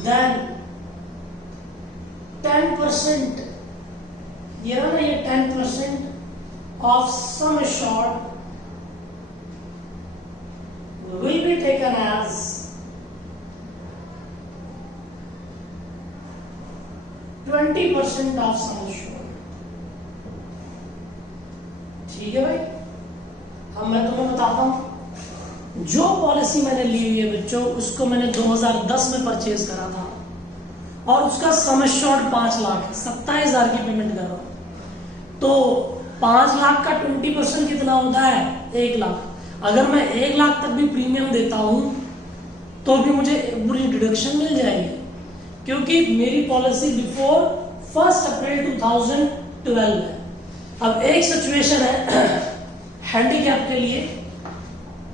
then 10%, ये रहा ना ये 10% of sum assured will be taken as 20% of sum assured. ठीक है भाई। अब मैं तुम्हें बताता हूं, जो पॉलिसी मैंने ली हुई है बच्चों, उसको मैंने 2010 में परचेज करा था, और उसका सम एश्योर्ड 5 लाख है। 27,000 की पेमेंट कर रहा हूं। तो 5 लाख का 20% कितना होता है? 1 लाख। अगर मैं 1 लाख तक भी प्रीमियम देता हूं तो भी मुझे पूरी डिडक्शन मिल जाएगी, क्योंकि मेरी पॉलिसी बिफोर 1st अप्रैल 2012 है। अब एक सिचुएशन है हैंडीकैप के लिए,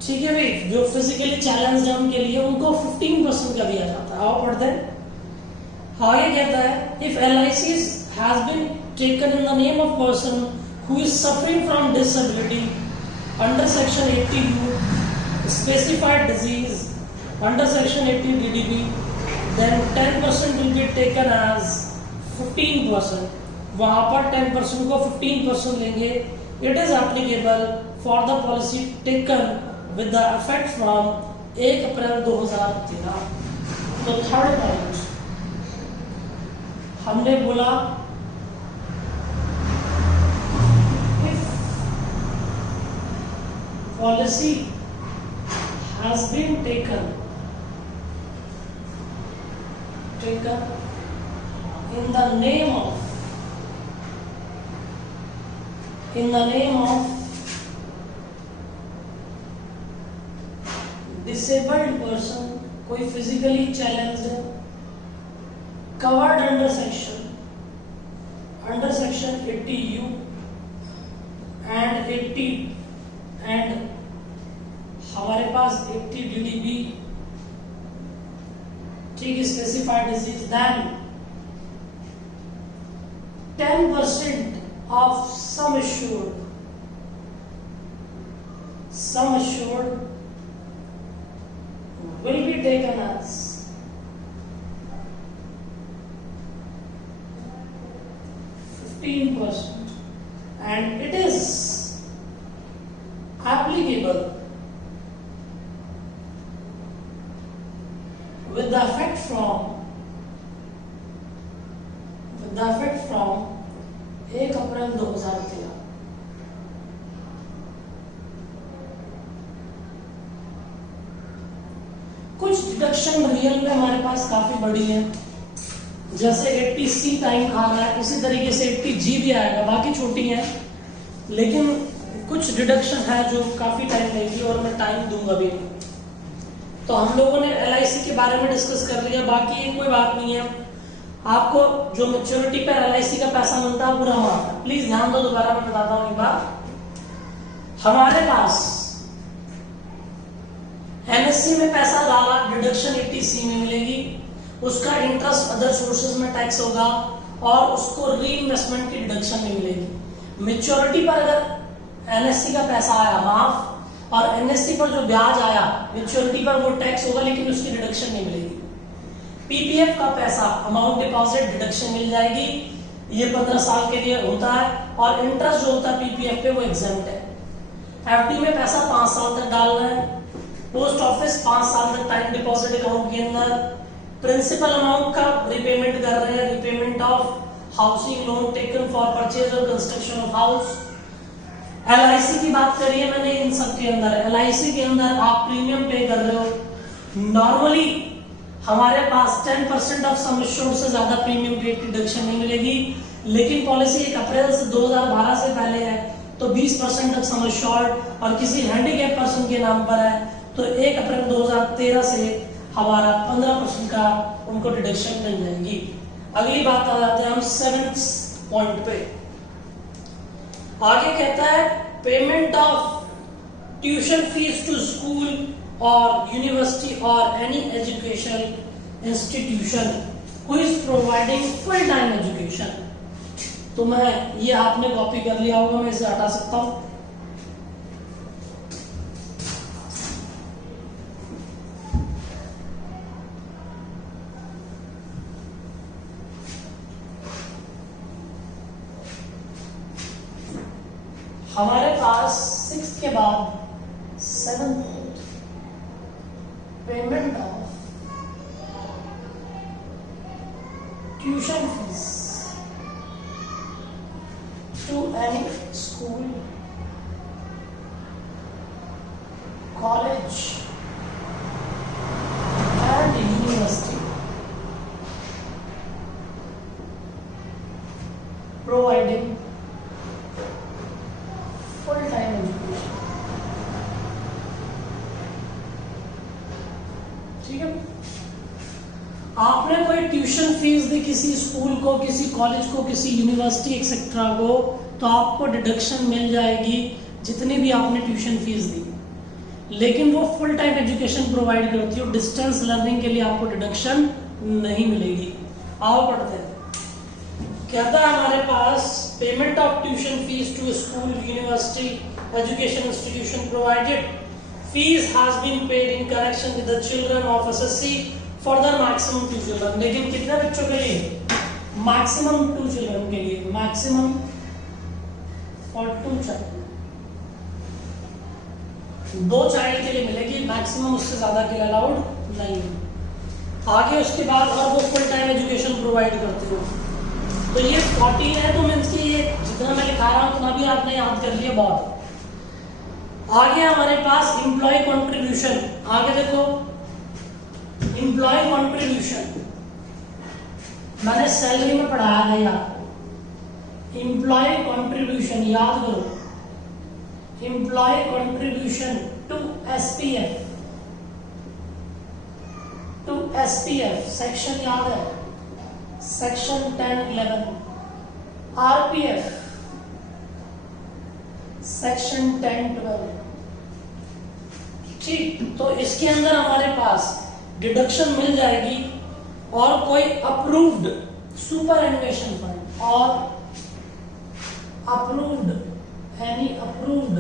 ठीक है भाई, जो फिजिकली चैलेंज्ड है उनके लिए, उनको 15% का दिया जाता है। आओ पढ़ते हैं। आगे कहता है, if LIC has been taken in the name of person who is suffering from disability under section 80U, specified disease under section 80 DDB, then 10% will be taken as 15%. वहां पर 10% को 15% लेंगे। It is applicable for the policy taken with the effect from 1 अप्रैल 2013। तो थर्ड पॉइंट हमने बोला, if policy has been taken in the name of disabled person, कोई फिजिकली चैलेंज्ड है, covered under section 80U and 80 and हमारे पास 80 DDB, ठीक, specified disease, then 10% of sum assured will be taken as 15%, and it is applicable with the effect from 1 अप्रैल 2013। कुछ डिडक्शन रियल में हमारे पास काफी बड़ी है, जैसे 80C टाइम आ रहा है, उसी तरीके से 80G भी आएगा। बाकी छोटी है, लेकिन कुछ डिडक्शन है जो काफी टाइम लेगी और मैं टाइम दूंगा भी नहीं। तो हम लोगों ने LIC के बारे में डिस्कस कर लिया, बाकी ये कोई बात नहीं है। आपको जो मेच्योरिटी पर एलआईसी का पैसा मिलता है पूरा माफ है। प्लीज ध्यान दो, दोबारा मैं बताता हूं एक बार। हमारे पास एमएससी में पैसा डाला, डिडक्शन 80C में मिलेगी, उसका इंटरेस्ट अदर सोर्सेज में टैक्स होगा और उसको री इन्वेस्टमेंट की डिडक्शन नहीं मिलेगी। मेच्योरिटी पर अगर एनएससी का पैसा आया माफ, और एनएससी पर जो ब्याज आया मेच्योरिटी पर वो टैक्स होगा लेकिन उसकी डिडक्शन नहीं मिलेगी। पीपीएफ का पैसा अमाउंट डिपॉजिट डिडक्शन मिल जाएगी, ये 15 साल के लिए होता है, और इंटरेस्ट जो होता है पीपीएफ पे वो एग्जाम्प्ट है। एफडी में पैसा 5 साल तक डालना है, पोस्ट ऑफिस 5 साल तक टाइम डिपॉजिट अकाउंट के अंदर, प्रिंसिपल अमाउंट का रिपेमेंट कर रहे हैं, repayment of housing loan taken for purchase और कंस्ट्रक्शन ऑफ हाउस। एलआईसी की बात करिए मैंने इन सब के अंदर, एलआईसी के अंदर आप प्रीमियम पे कर रहे हो। नॉर्मली हमारे पास 10% ऑफ सम एश्योर्ड से ज्यादा प्रीमियम पे डिडक्शन नहीं मिलेगी, लेकिन पॉलिसी 1 अप्रैल से 2012 से पहले है तो 20% तक सम एश्योर्ड और किसी हैंडीकैप पर्सन के नाम पर है तो 1 अप्रैल 2013 से हमारा 15% का उनको डिडक्शन मिल जाएगी। अगली बात आ जाते हैं हम 7th पॉइंट पे। आगे कहता है payment of tuition fees to school और यूनिवर्सिटी और any educational institution who is providing full time education. तो मैं ये आपने कॉपी कर लिया होगा, मैं इसे हटा सकता हूं। हमारे पास 6th के बाद 7th payment of tuition fees to any school, college and university providing full time education. ठीक है, आपने कोई ट्यूशन फीस दी किसी स्कूल को, किसी कॉलेज को, किसी यूनिवर्सिटी एक्सेट्रा को, तो आपको डिडक्शन मिल जाएगी जितनी भी आपने ट्यूशन फीस दी, लेकिन वो फुल टाइम एजुकेशन प्रोवाइड करती है, डिस्टेंस लर्निंग के लिए आपको डिडक्शन नहीं मिलेगी। आओ पढ़ते हैं। कहता है हमारे पास payment of tuition fees to school, university, education institution provided fees has been paid in connection with the children of SSC for the maximum 2 children. लेकिन कितने बच्चों के लिए? मैक्सिमम 2 चिल्ड्रन के लिए, मैक्सिमम फॉर 2 चाइल्ड, 2 चाइल्ड के लिए मिलेगी, मैक्सिमम उससे ज्यादा के लिए अलाउड नहीं है। आगे उसके बाद और वो फुल टाइम एजुकेशन प्रोवाइड करते हो, तो ये 14 है, तो मीन्स की ये जितना मैं लिखा रहा हूं उतना भी आपने याद कर लिया बहुत। आगे हमारे पास एम्प्लॉय कंट्रीब्यूशन, आगे देखो एम्प्लॉय कंट्रीब्यूशन मैंने सैलरी में पढ़ाया था आपको। एम्प्लॉय कंट्रीब्यूशन याद करो, employee contribution to SPF, to SPF section याद है, सेक्शन 10(11), आरपीएफ सेक्शन 10(12). ठीक, तो इसके अंदर हमारे पास डिडक्शन मिल जाएगी और कोई अप्रूव्ड सुपर एनुएशन फंड और approved any approved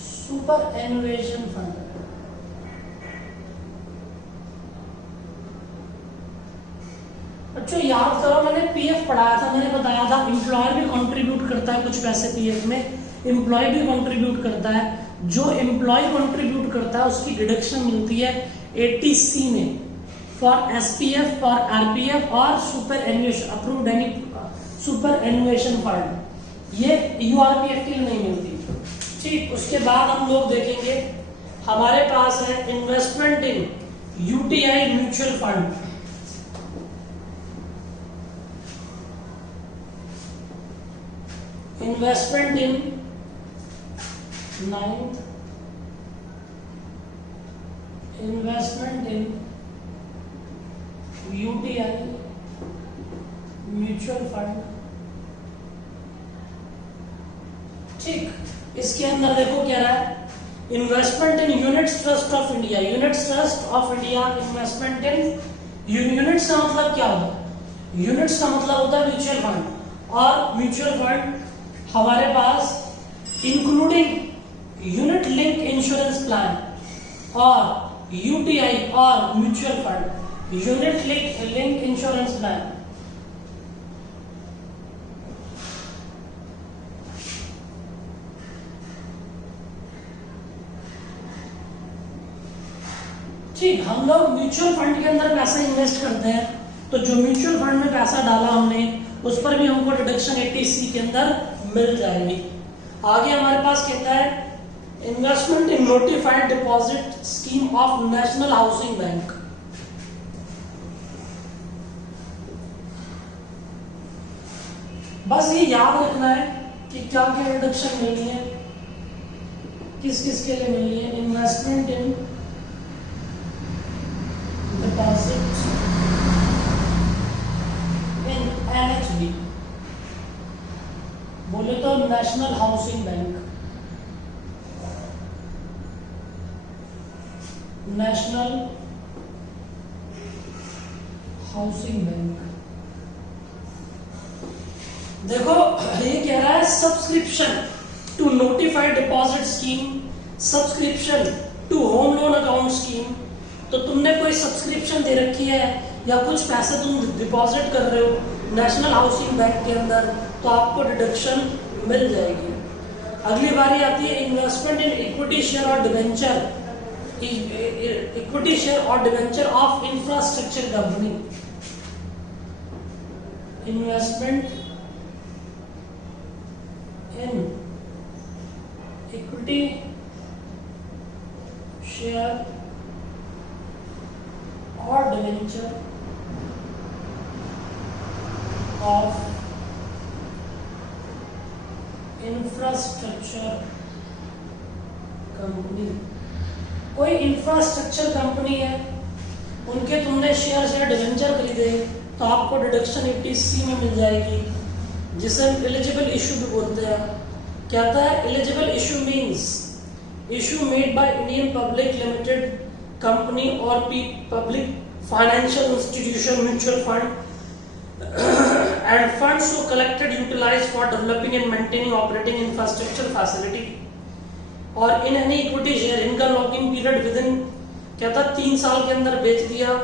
superannuation fund. बच्चों याद करो, मैंने पीएफ पढ़ाया था, मैंने बताया था एम्प्लॉयर भी कंट्रीब्यूट करता है कुछ पैसे पीएफ में, एम्प्लॉय भी कंट्रीब्यूट करता है। जो एम्प्लॉय कंट्रीब्यूट करता है उसकी डिडक्शन मिलती है 80C में फॉर एसपीएफ, फॉर आरपीएफ और superannuation approved any superannuation fund, ये यूआरपीएफ के लिए नहीं मिलती। ठीक, उसके बाद हम लोग देखेंगे हमारे पास है इन्वेस्टमेंट इन यूटीआई म्यूचुअल फंड। इन्वेस्टमेंट इन 9th, इन्वेस्टमेंट इन यूटीआई म्यूचुअल फंड। ठीक, इसके अंदर देखो क्या रहा है, investment in units trust of India. Units trust of India investment in, units का मतलब क्या होता है? यूनिट्स का मतलब होता है म्यूचुअल फंड, और म्यूचुअल फंड हमारे पास including unit link insurance plan और यूटीआई और mutual fund, unit link insurance plan. ठीक, हम लोग म्यूचुअल फंड के अंदर पैसा इन्वेस्ट करते हैं, तो जो म्यूचुअल फंड में पैसा डाला हमने उस पर भी हमको डिडक्शन 80C के अंदर मिल जाएगी। आगे हमारे पास कहता है investment in notified deposit scheme of national housing bank. बस ये याद रखना है कि क्या क्या डिडक्शन मिली है, किस किस के लिए मिली है। Investment in deposit in NHB, बोले तो national housing bank, national housing bank. देखो ये कह रहा है subscription to notified deposit scheme, subscription to home loan account scheme. तो तुमने कोई सब्सक्रिप्शन दे रखी है या कुछ पैसे तुम डिपॉजिट कर रहे हो नेशनल हाउसिंग बैंक के अंदर, तो आपको डिडक्शन मिल जाएगी। अगली बारी आती है इन्वेस्टमेंट इन इक्विटी शेयर और डिवेंचर, इक्विटी शेयर और debenture of infrastructure company. Investment in equity share और डिवेंचर ऑफ इंफ्रास्ट्रक्चर कंपनी। कोई इंफ्रास्ट्रक्चर कंपनी है, उनके तुमने शेयर डिवेंचर खरीदे तो आपको डिडक्शन 80C में मिल जाएगी, जिसे एलिजिबल इशू भी बोलते हैं। कहता है eligible issue means issue made by Indian public limited company और public financial institution mutual fund and funds so collected utilized for developing and maintaining operating infrastructure facility और in any equity share इनका लॉकिंग पीरियड विद इन, कहता 3 साल के अंदर बेच दिया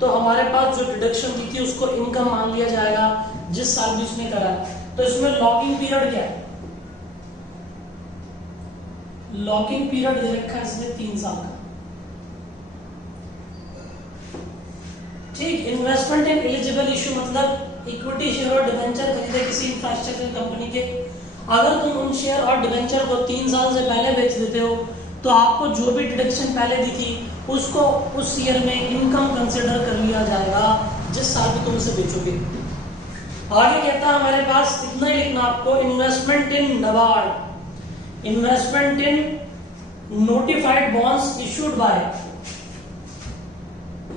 तो हमारे पास जो डिडक्शन दी थी उसको इनकम मान लिया जाएगा जिस साल भी उसने करा। तो इसमें लॉकिंग पीरियड क्या है, लॉकिंग पीरियड दे रखा है इसने 3 साल का। ठीक, इन्वेस्टमेंट इन एलिजिबल इशू मतलब इक्विटी शेयर और डिवेंचर खरीदे किसी इंफ्रास्ट्रक्चर कंपनी के, अगर तुम उन शेयर और डिवेंचर को 3 साल से पहले बेच देते हो तो आपको जो भी डिडक्शन पहले दी थी उसको उस ईयर में इनकम कंसिडर कर लिया जाएगा जिस साल भी तुम उसे बेचोगे। आगे कहता है हमारे पास इतना ही लिखना आपको, investment in NABARD, investment in notified bonds issued by,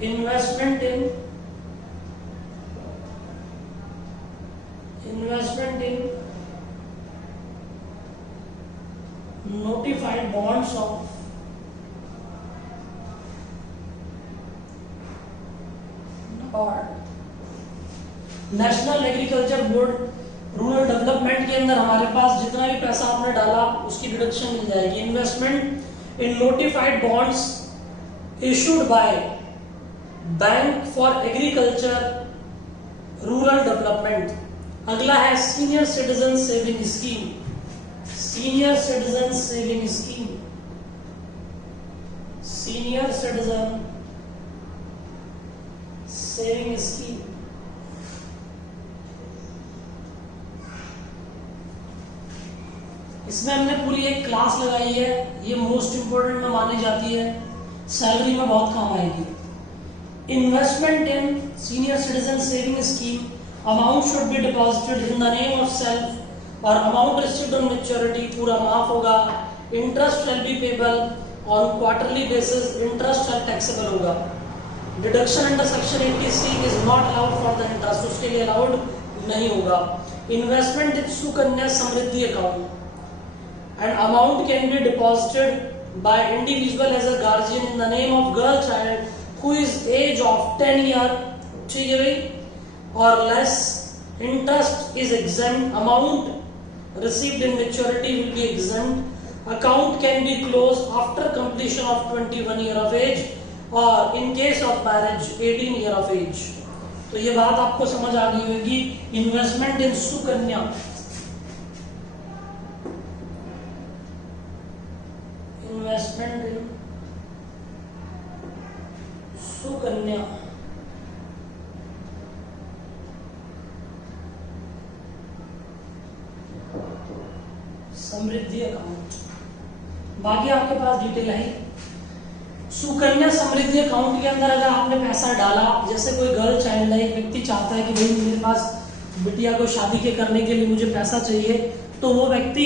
investment in notified bonds of national agriculture board rural development के अंदर हमारे पास जितना भी पैसा आपने डाला उसकी डिडक्शन मिल जाएगी। Investment in notified bonds issued by bank for agriculture rural development. अगला है senior citizen saving scheme, senior citizen saving scheme, senior citizen saving scheme. इसमें हमने पूरी एक क्लास लगाई है, ये मोस्ट इंपोर्टेंट में मानी जाती है, सैलरी में बहुत काम आएगी। Investment in senior citizen saving scheme, amount should be deposited in the name of self और अमाउंट रिसीव्ड ऑन मैच्योरिटी पूरा माफ होगा। Interest shall be payable on quarterly basis, interest shall taxable होगा। Deduction under section 80C is not allowed for the interest, उसके लिए अलाउड नहीं होगा। Investment in Sukanya Samriddhi account and amount can be deposited by individual as a guardian in the name of girl child who is age of 10 year, ठीक है भाई, और less. Interest is exempt, amount received in maturity will be exempt. Account can be closed after completion of 21 year of age or in case of marriage 18 year of age। तो ये बात आपको समझ आ गई होगी। Investment in Sukanya, investment in Sukanya Samriddhi account, बाकी आपके पास डिटेल है। सुकन्या समृद्धि अकाउंट के अंदर अगर आपने पैसा डाला, जैसे कोई गर्ल चाइल्ड है, एक व्यक्ति चाहता है कि भाई मेरे पास बिटिया को शादी के करने के लिए मुझे पैसा चाहिए, तो वो व्यक्ति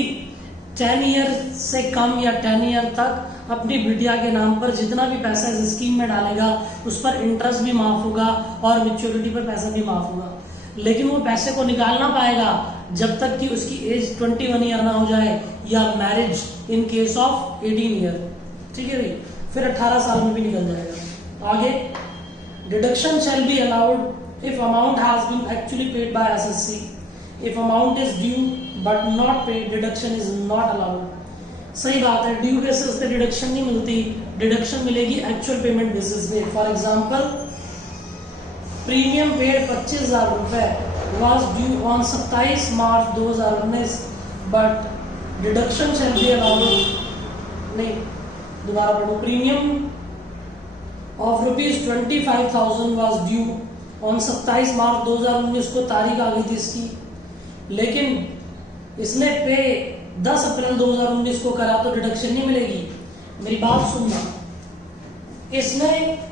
10 ईयर से कम या 10 ईयर तक अपनी बिटिया के नाम पर जितना भी पैसा इस स्कीम में डालेगा उस पर इंटरेस्ट भी माफ होगा और मैच्योरिटी पर पैसा भी माफ होगा। लेकिन वो पैसे को निकाल ना पाएगा जब तक कि उसकी एज 21 ईयर ना हो जाए या marriage in case of 18 year, ठीक है भाई, फिर 18 साल में भी निकल जाएगा। आगे, deduction shall be allowed if amount has been actually paid by SSC, if amount is due but not paid deduction is not allowed. सही बात है, ड्यू बेसिस पे डिडक्शन नहीं मिलती, डिडक्शन मिलेगी एक्चुअल पेमेंट बेसिस पे। फॉर एग्जांपल, प्रीमियम पेड 25,000 रुपए was due on 27 March 2019 but deduction shall be allowed, नहीं दोबारा पढ़ो, premium of ₹25,000 was due on 27 मार्च 2019 को तारीख आ गई थी इसकी, लेकिन इसने पे 10 अप्रैल 2019 को करा तो डिडक्शन नहीं मिलेगी। मेरी बात सुनना, इसने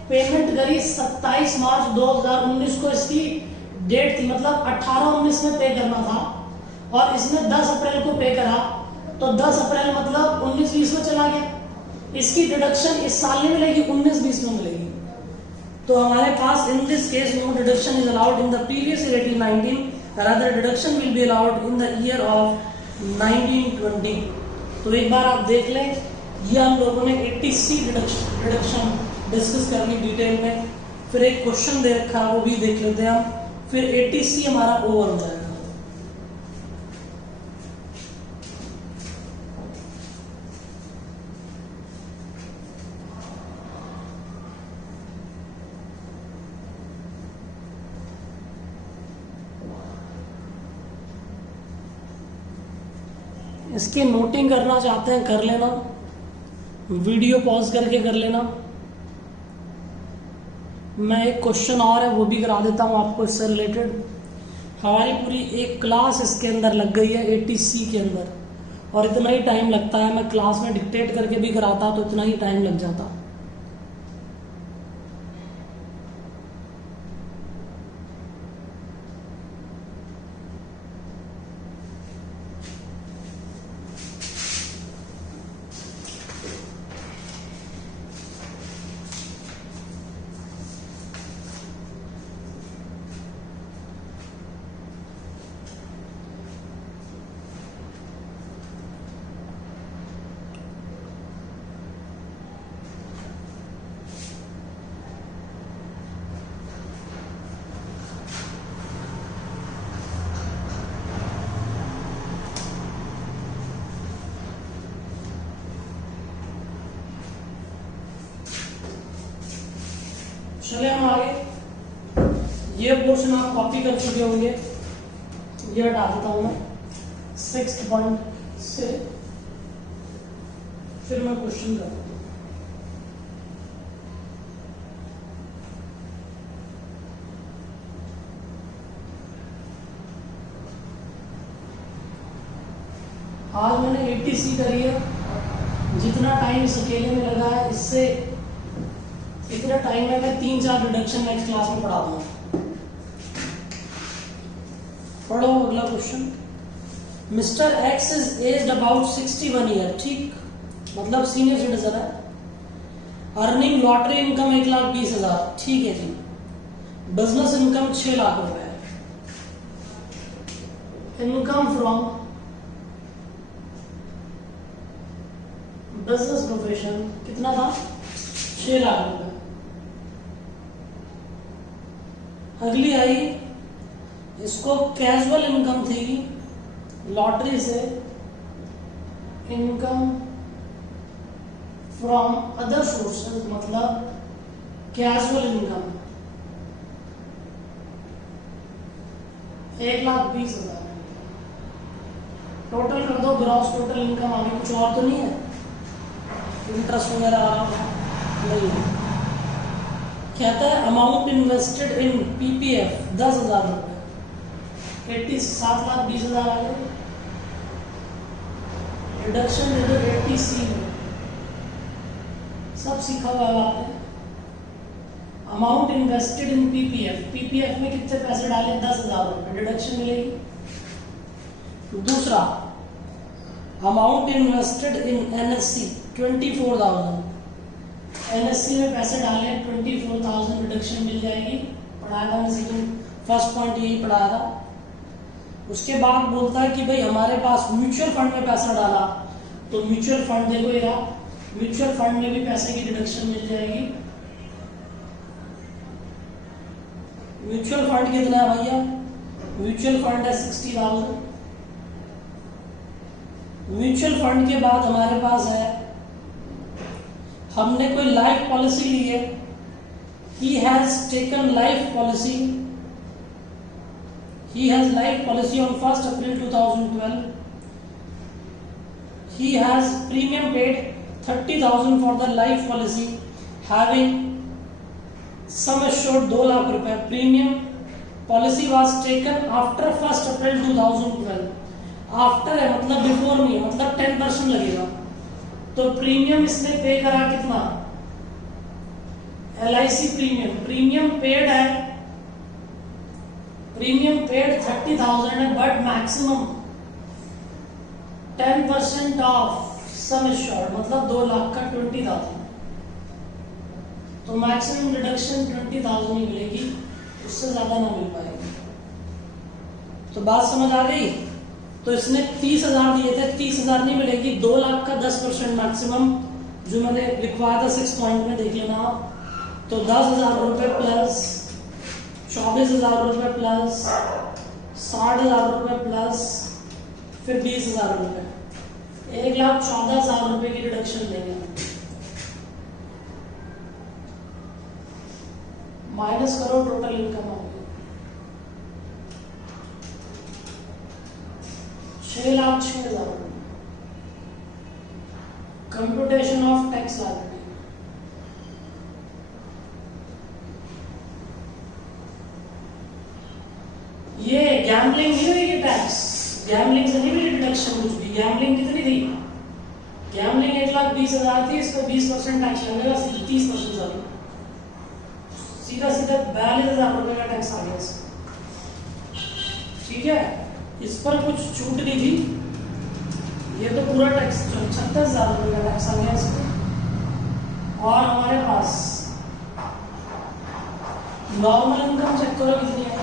पेमेंट करी 27 मार्च 2019 को, इसकी डेट थी, मतलब 18-19 में पे करना था और इसने 10 अप्रैल को पे करा, तो 10 अप्रैल मतलब 19-20 में चला गया, इसकी डिडक्शन इस साल में मिलेगी, 19-20 में मिलेगी। तो हमारे पास in this case no deduction is allowed in the previous year 18-19, rather deduction will be allowed in the year of 19-20। तो एक बार आप देख लें, ये हम लोगों ने 80C डिडक्शन डिस्कस कर ली डिटेल में, फिर एक क्वेश्चन दे रखा वो भी देख लेते हैं हम, फिर 80C हमारा ओवर हो जाएगा। इसकी नोटिंग करना चाहते हैं कर लेना, वीडियो पॉज करके कर लेना। मैं एक क्वेश्चन और है वो भी करा देता हूँ आपको इससे रिलेटेड। हमारी पूरी एक क्लास इसके अंदर लग गई है 80C के अंदर, और इतना ही टाइम लगता है, मैं क्लास में डिक्टेट करके भी कराता तो इतना ही टाइम लग जाता। चले हम आगे। ये पोर्शन आप कॉपी कर चुके होंगे, ये हटा देता हूं मैं 6th पॉइंट से, फिर मैं क्वेश्चन करता हूं। आज मैंने 80C करी है, जितना टाइम इस अकेले में लगा है इससे इतना टाइम में मैं 3-4 डिडक्शन नेक्स्ट क्लास में पढ़ा दूंगा। पढ़ो अगला question. Mister x is aged about 61 year, ठीक, मतलब सीनियर सिटीजन है, अर्निंग लॉटरी इनकम 1,20,000, ठीक है जी। बिजनेस इनकम 6 लाख रुपए। इनकम फ्रॉम बिजनेस प्रोफेशन कितना था? 6 लाख रुपए। अगली आई, इसको कैजुअल इनकम थी लॉटरी से, इनकम फ्रॉम अदर सोर्सेज, मतलब कैजुअल इनकम 1,20,000। टोटल कर दो, ग्रॉस टोटल इनकम आगे कुछ और तो नहीं है, इंटरेस्ट वगैरह आ रहा नहीं है। कहता है अमाउंट इन्वेस्टेड इन पीपीएफ 10,000 रुपए, 7,20,000 आ गए। रिडक्शन दे दो 80C में, सब सीखा हुआ है आपने। Amount invested in PPF, PPF में कितने पैसे डाले? 10,000 रुपए, डिडक्शन मिलेगी। दूसरा, amount invested in NSC 24,000, NSC में पैसे डाले 24,000, रिडक्शन मिल जाएगी। पढ़ाया था मैंने, फर्स्ट पॉइंट यही पढ़ाया था। उसके बाद बोलता है कि भाई हमारे पास म्यूचुअल फंड में पैसा डाला, तो म्यूचुअल फंड देखो ये रहा, म्यूचुअल फंड में भी पैसे की डिडक्शन मिल जाएगी। म्यूचुअल फंड कितना है भैया? म्यूचुअल फंड है 60,000। म्यूचुअल फंड के बाद हमारे पास है, हमने कोई लाइफ पॉलिसी ली है, he has taken life policy, he has life policy on 1st April 2012, he has premium paid 30,000 for the life policy having sum assured 2 lakh रुपए। Premium policy was taken after 1st April 2012, after है मतलब बिफोर नहीं है, मतलब 10% लगेगा। तो प्रीमियम इसने पे करा कितना? LIC प्रीमियम, प्रीमियम पेड है, प्रीमियम पेड 30,000 है, but maximum 10% of sum assured, मतलब 2 लाख का 20,000, तो मैक्सिमम डिडक्शन 20,000 ही मिलेगी, उससे ज्यादा ना मिल पाएगी। तो बात समझ आ गई? तो इसने 30,000 दिए थे, 30,000 नहीं मिलेगी, 2 लाख का 10% मैक्सिमम, जो मैंने लिखवाया था 6 पॉइंट में, देख लेना आप। तो 10,000 रुपए प्लस 24,000 रुपए प्लस 60,000 रुपए प्लस फिर 20,000 रुपए, 1,14,000 रुपए की रिडक्शन देंगे। माइनस करो, टोटल इनकम आ गई 6,06,000। कंप्यूटेशन ऑफ टैक्स लायबिलिटी, ये गैम्बलिंग नहीं हुई कि टैक्स, गैम्बलिंग से नहीं मिली डिडक्शन कुछ भी। गैम्बलिंग कितनी थी? गैम्बलिंग 1,20,000 थी, इसको 20% टैक्स लगेगा, 30% ज्यादा, सीधा सीधा 42,000 रुपए का टैक्स आ गया इसका। ठीक है, इस पर कुछ छूट नहीं थी, ये तो पूरा टैक्स 36,000 रुपए का टैक्स आ गया इसको। और हमारे पास नॉर्मल इनकम चेक करो कितनी है,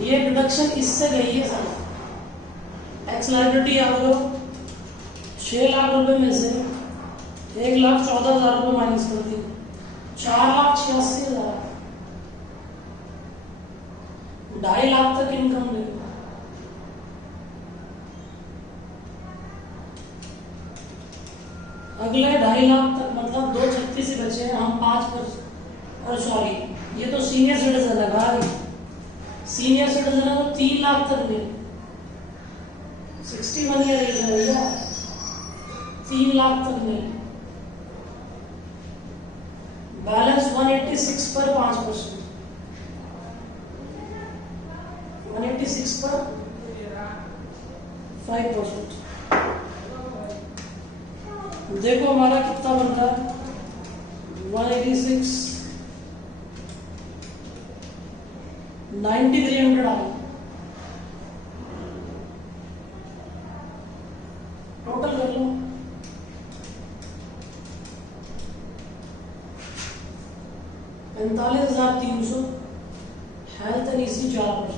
ये डिडक्शन इससे गई है सर। टैक्स लायबिलिटी याद करो, 6 लाख रुपए में से 1,14,000 रुपए माइनस कर दी, 4,86,000, 2.5 लाख तक इनकम ले। अगले 2.5 लाख तक, मतलब 2,36 ही बचे हैं, हम 5%, और सॉरी ये तो सीनियर सिटीजन है भाई, सीनियर सिटीजन है तो 3 लाख तक ले, 61 ईयर एज है भैया, 3 लाख तक ले। बैलेंस 186 पर 5%, 186 पर 5%। देखो हमारा कितना बनता है, 186 9,300 आ गया। टोटल कर लो, 45,300, हेल्थ एंड ईसी 4%,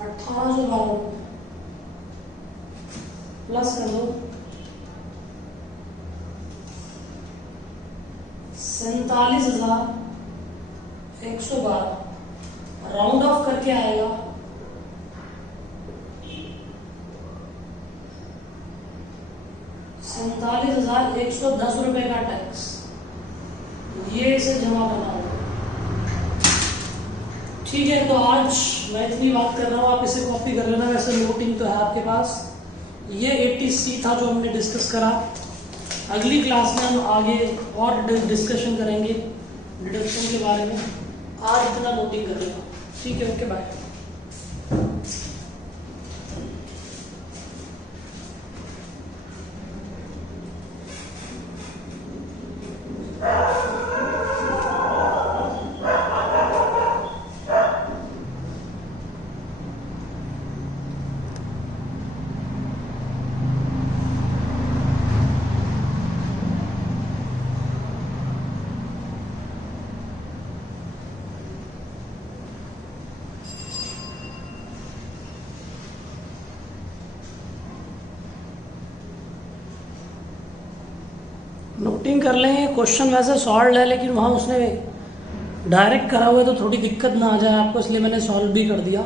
₹18,12 प्लस कर दो 47,112, राउंड ऑफ करके आएगा 47,110 रुपए का टैक्स, ये इसे जमा करना होगा। ठीक है, तो आज मैं इतनी बात कर रहा हूँ, आप इसे कॉपी कर लेना, वैसे नोटिंग तो है आपके पास। ये 80C था जो हमने डिस्कस करा। अगली क्लास में हम आगे और डिस्कशन करेंगे डिडक्शन के बारे में। आज इतना नोटिंग कर लेना। ठीक है, ओके, बाय। नोटिंग कर लें, क्वेश्चन वैसे सॉल्व है लेकिन वहाँ उसने डायरेक्ट करा हुआ है तो थोड़ी दिक्कत ना आ जाए आपको, इसलिए मैंने सॉल्व भी कर दिया।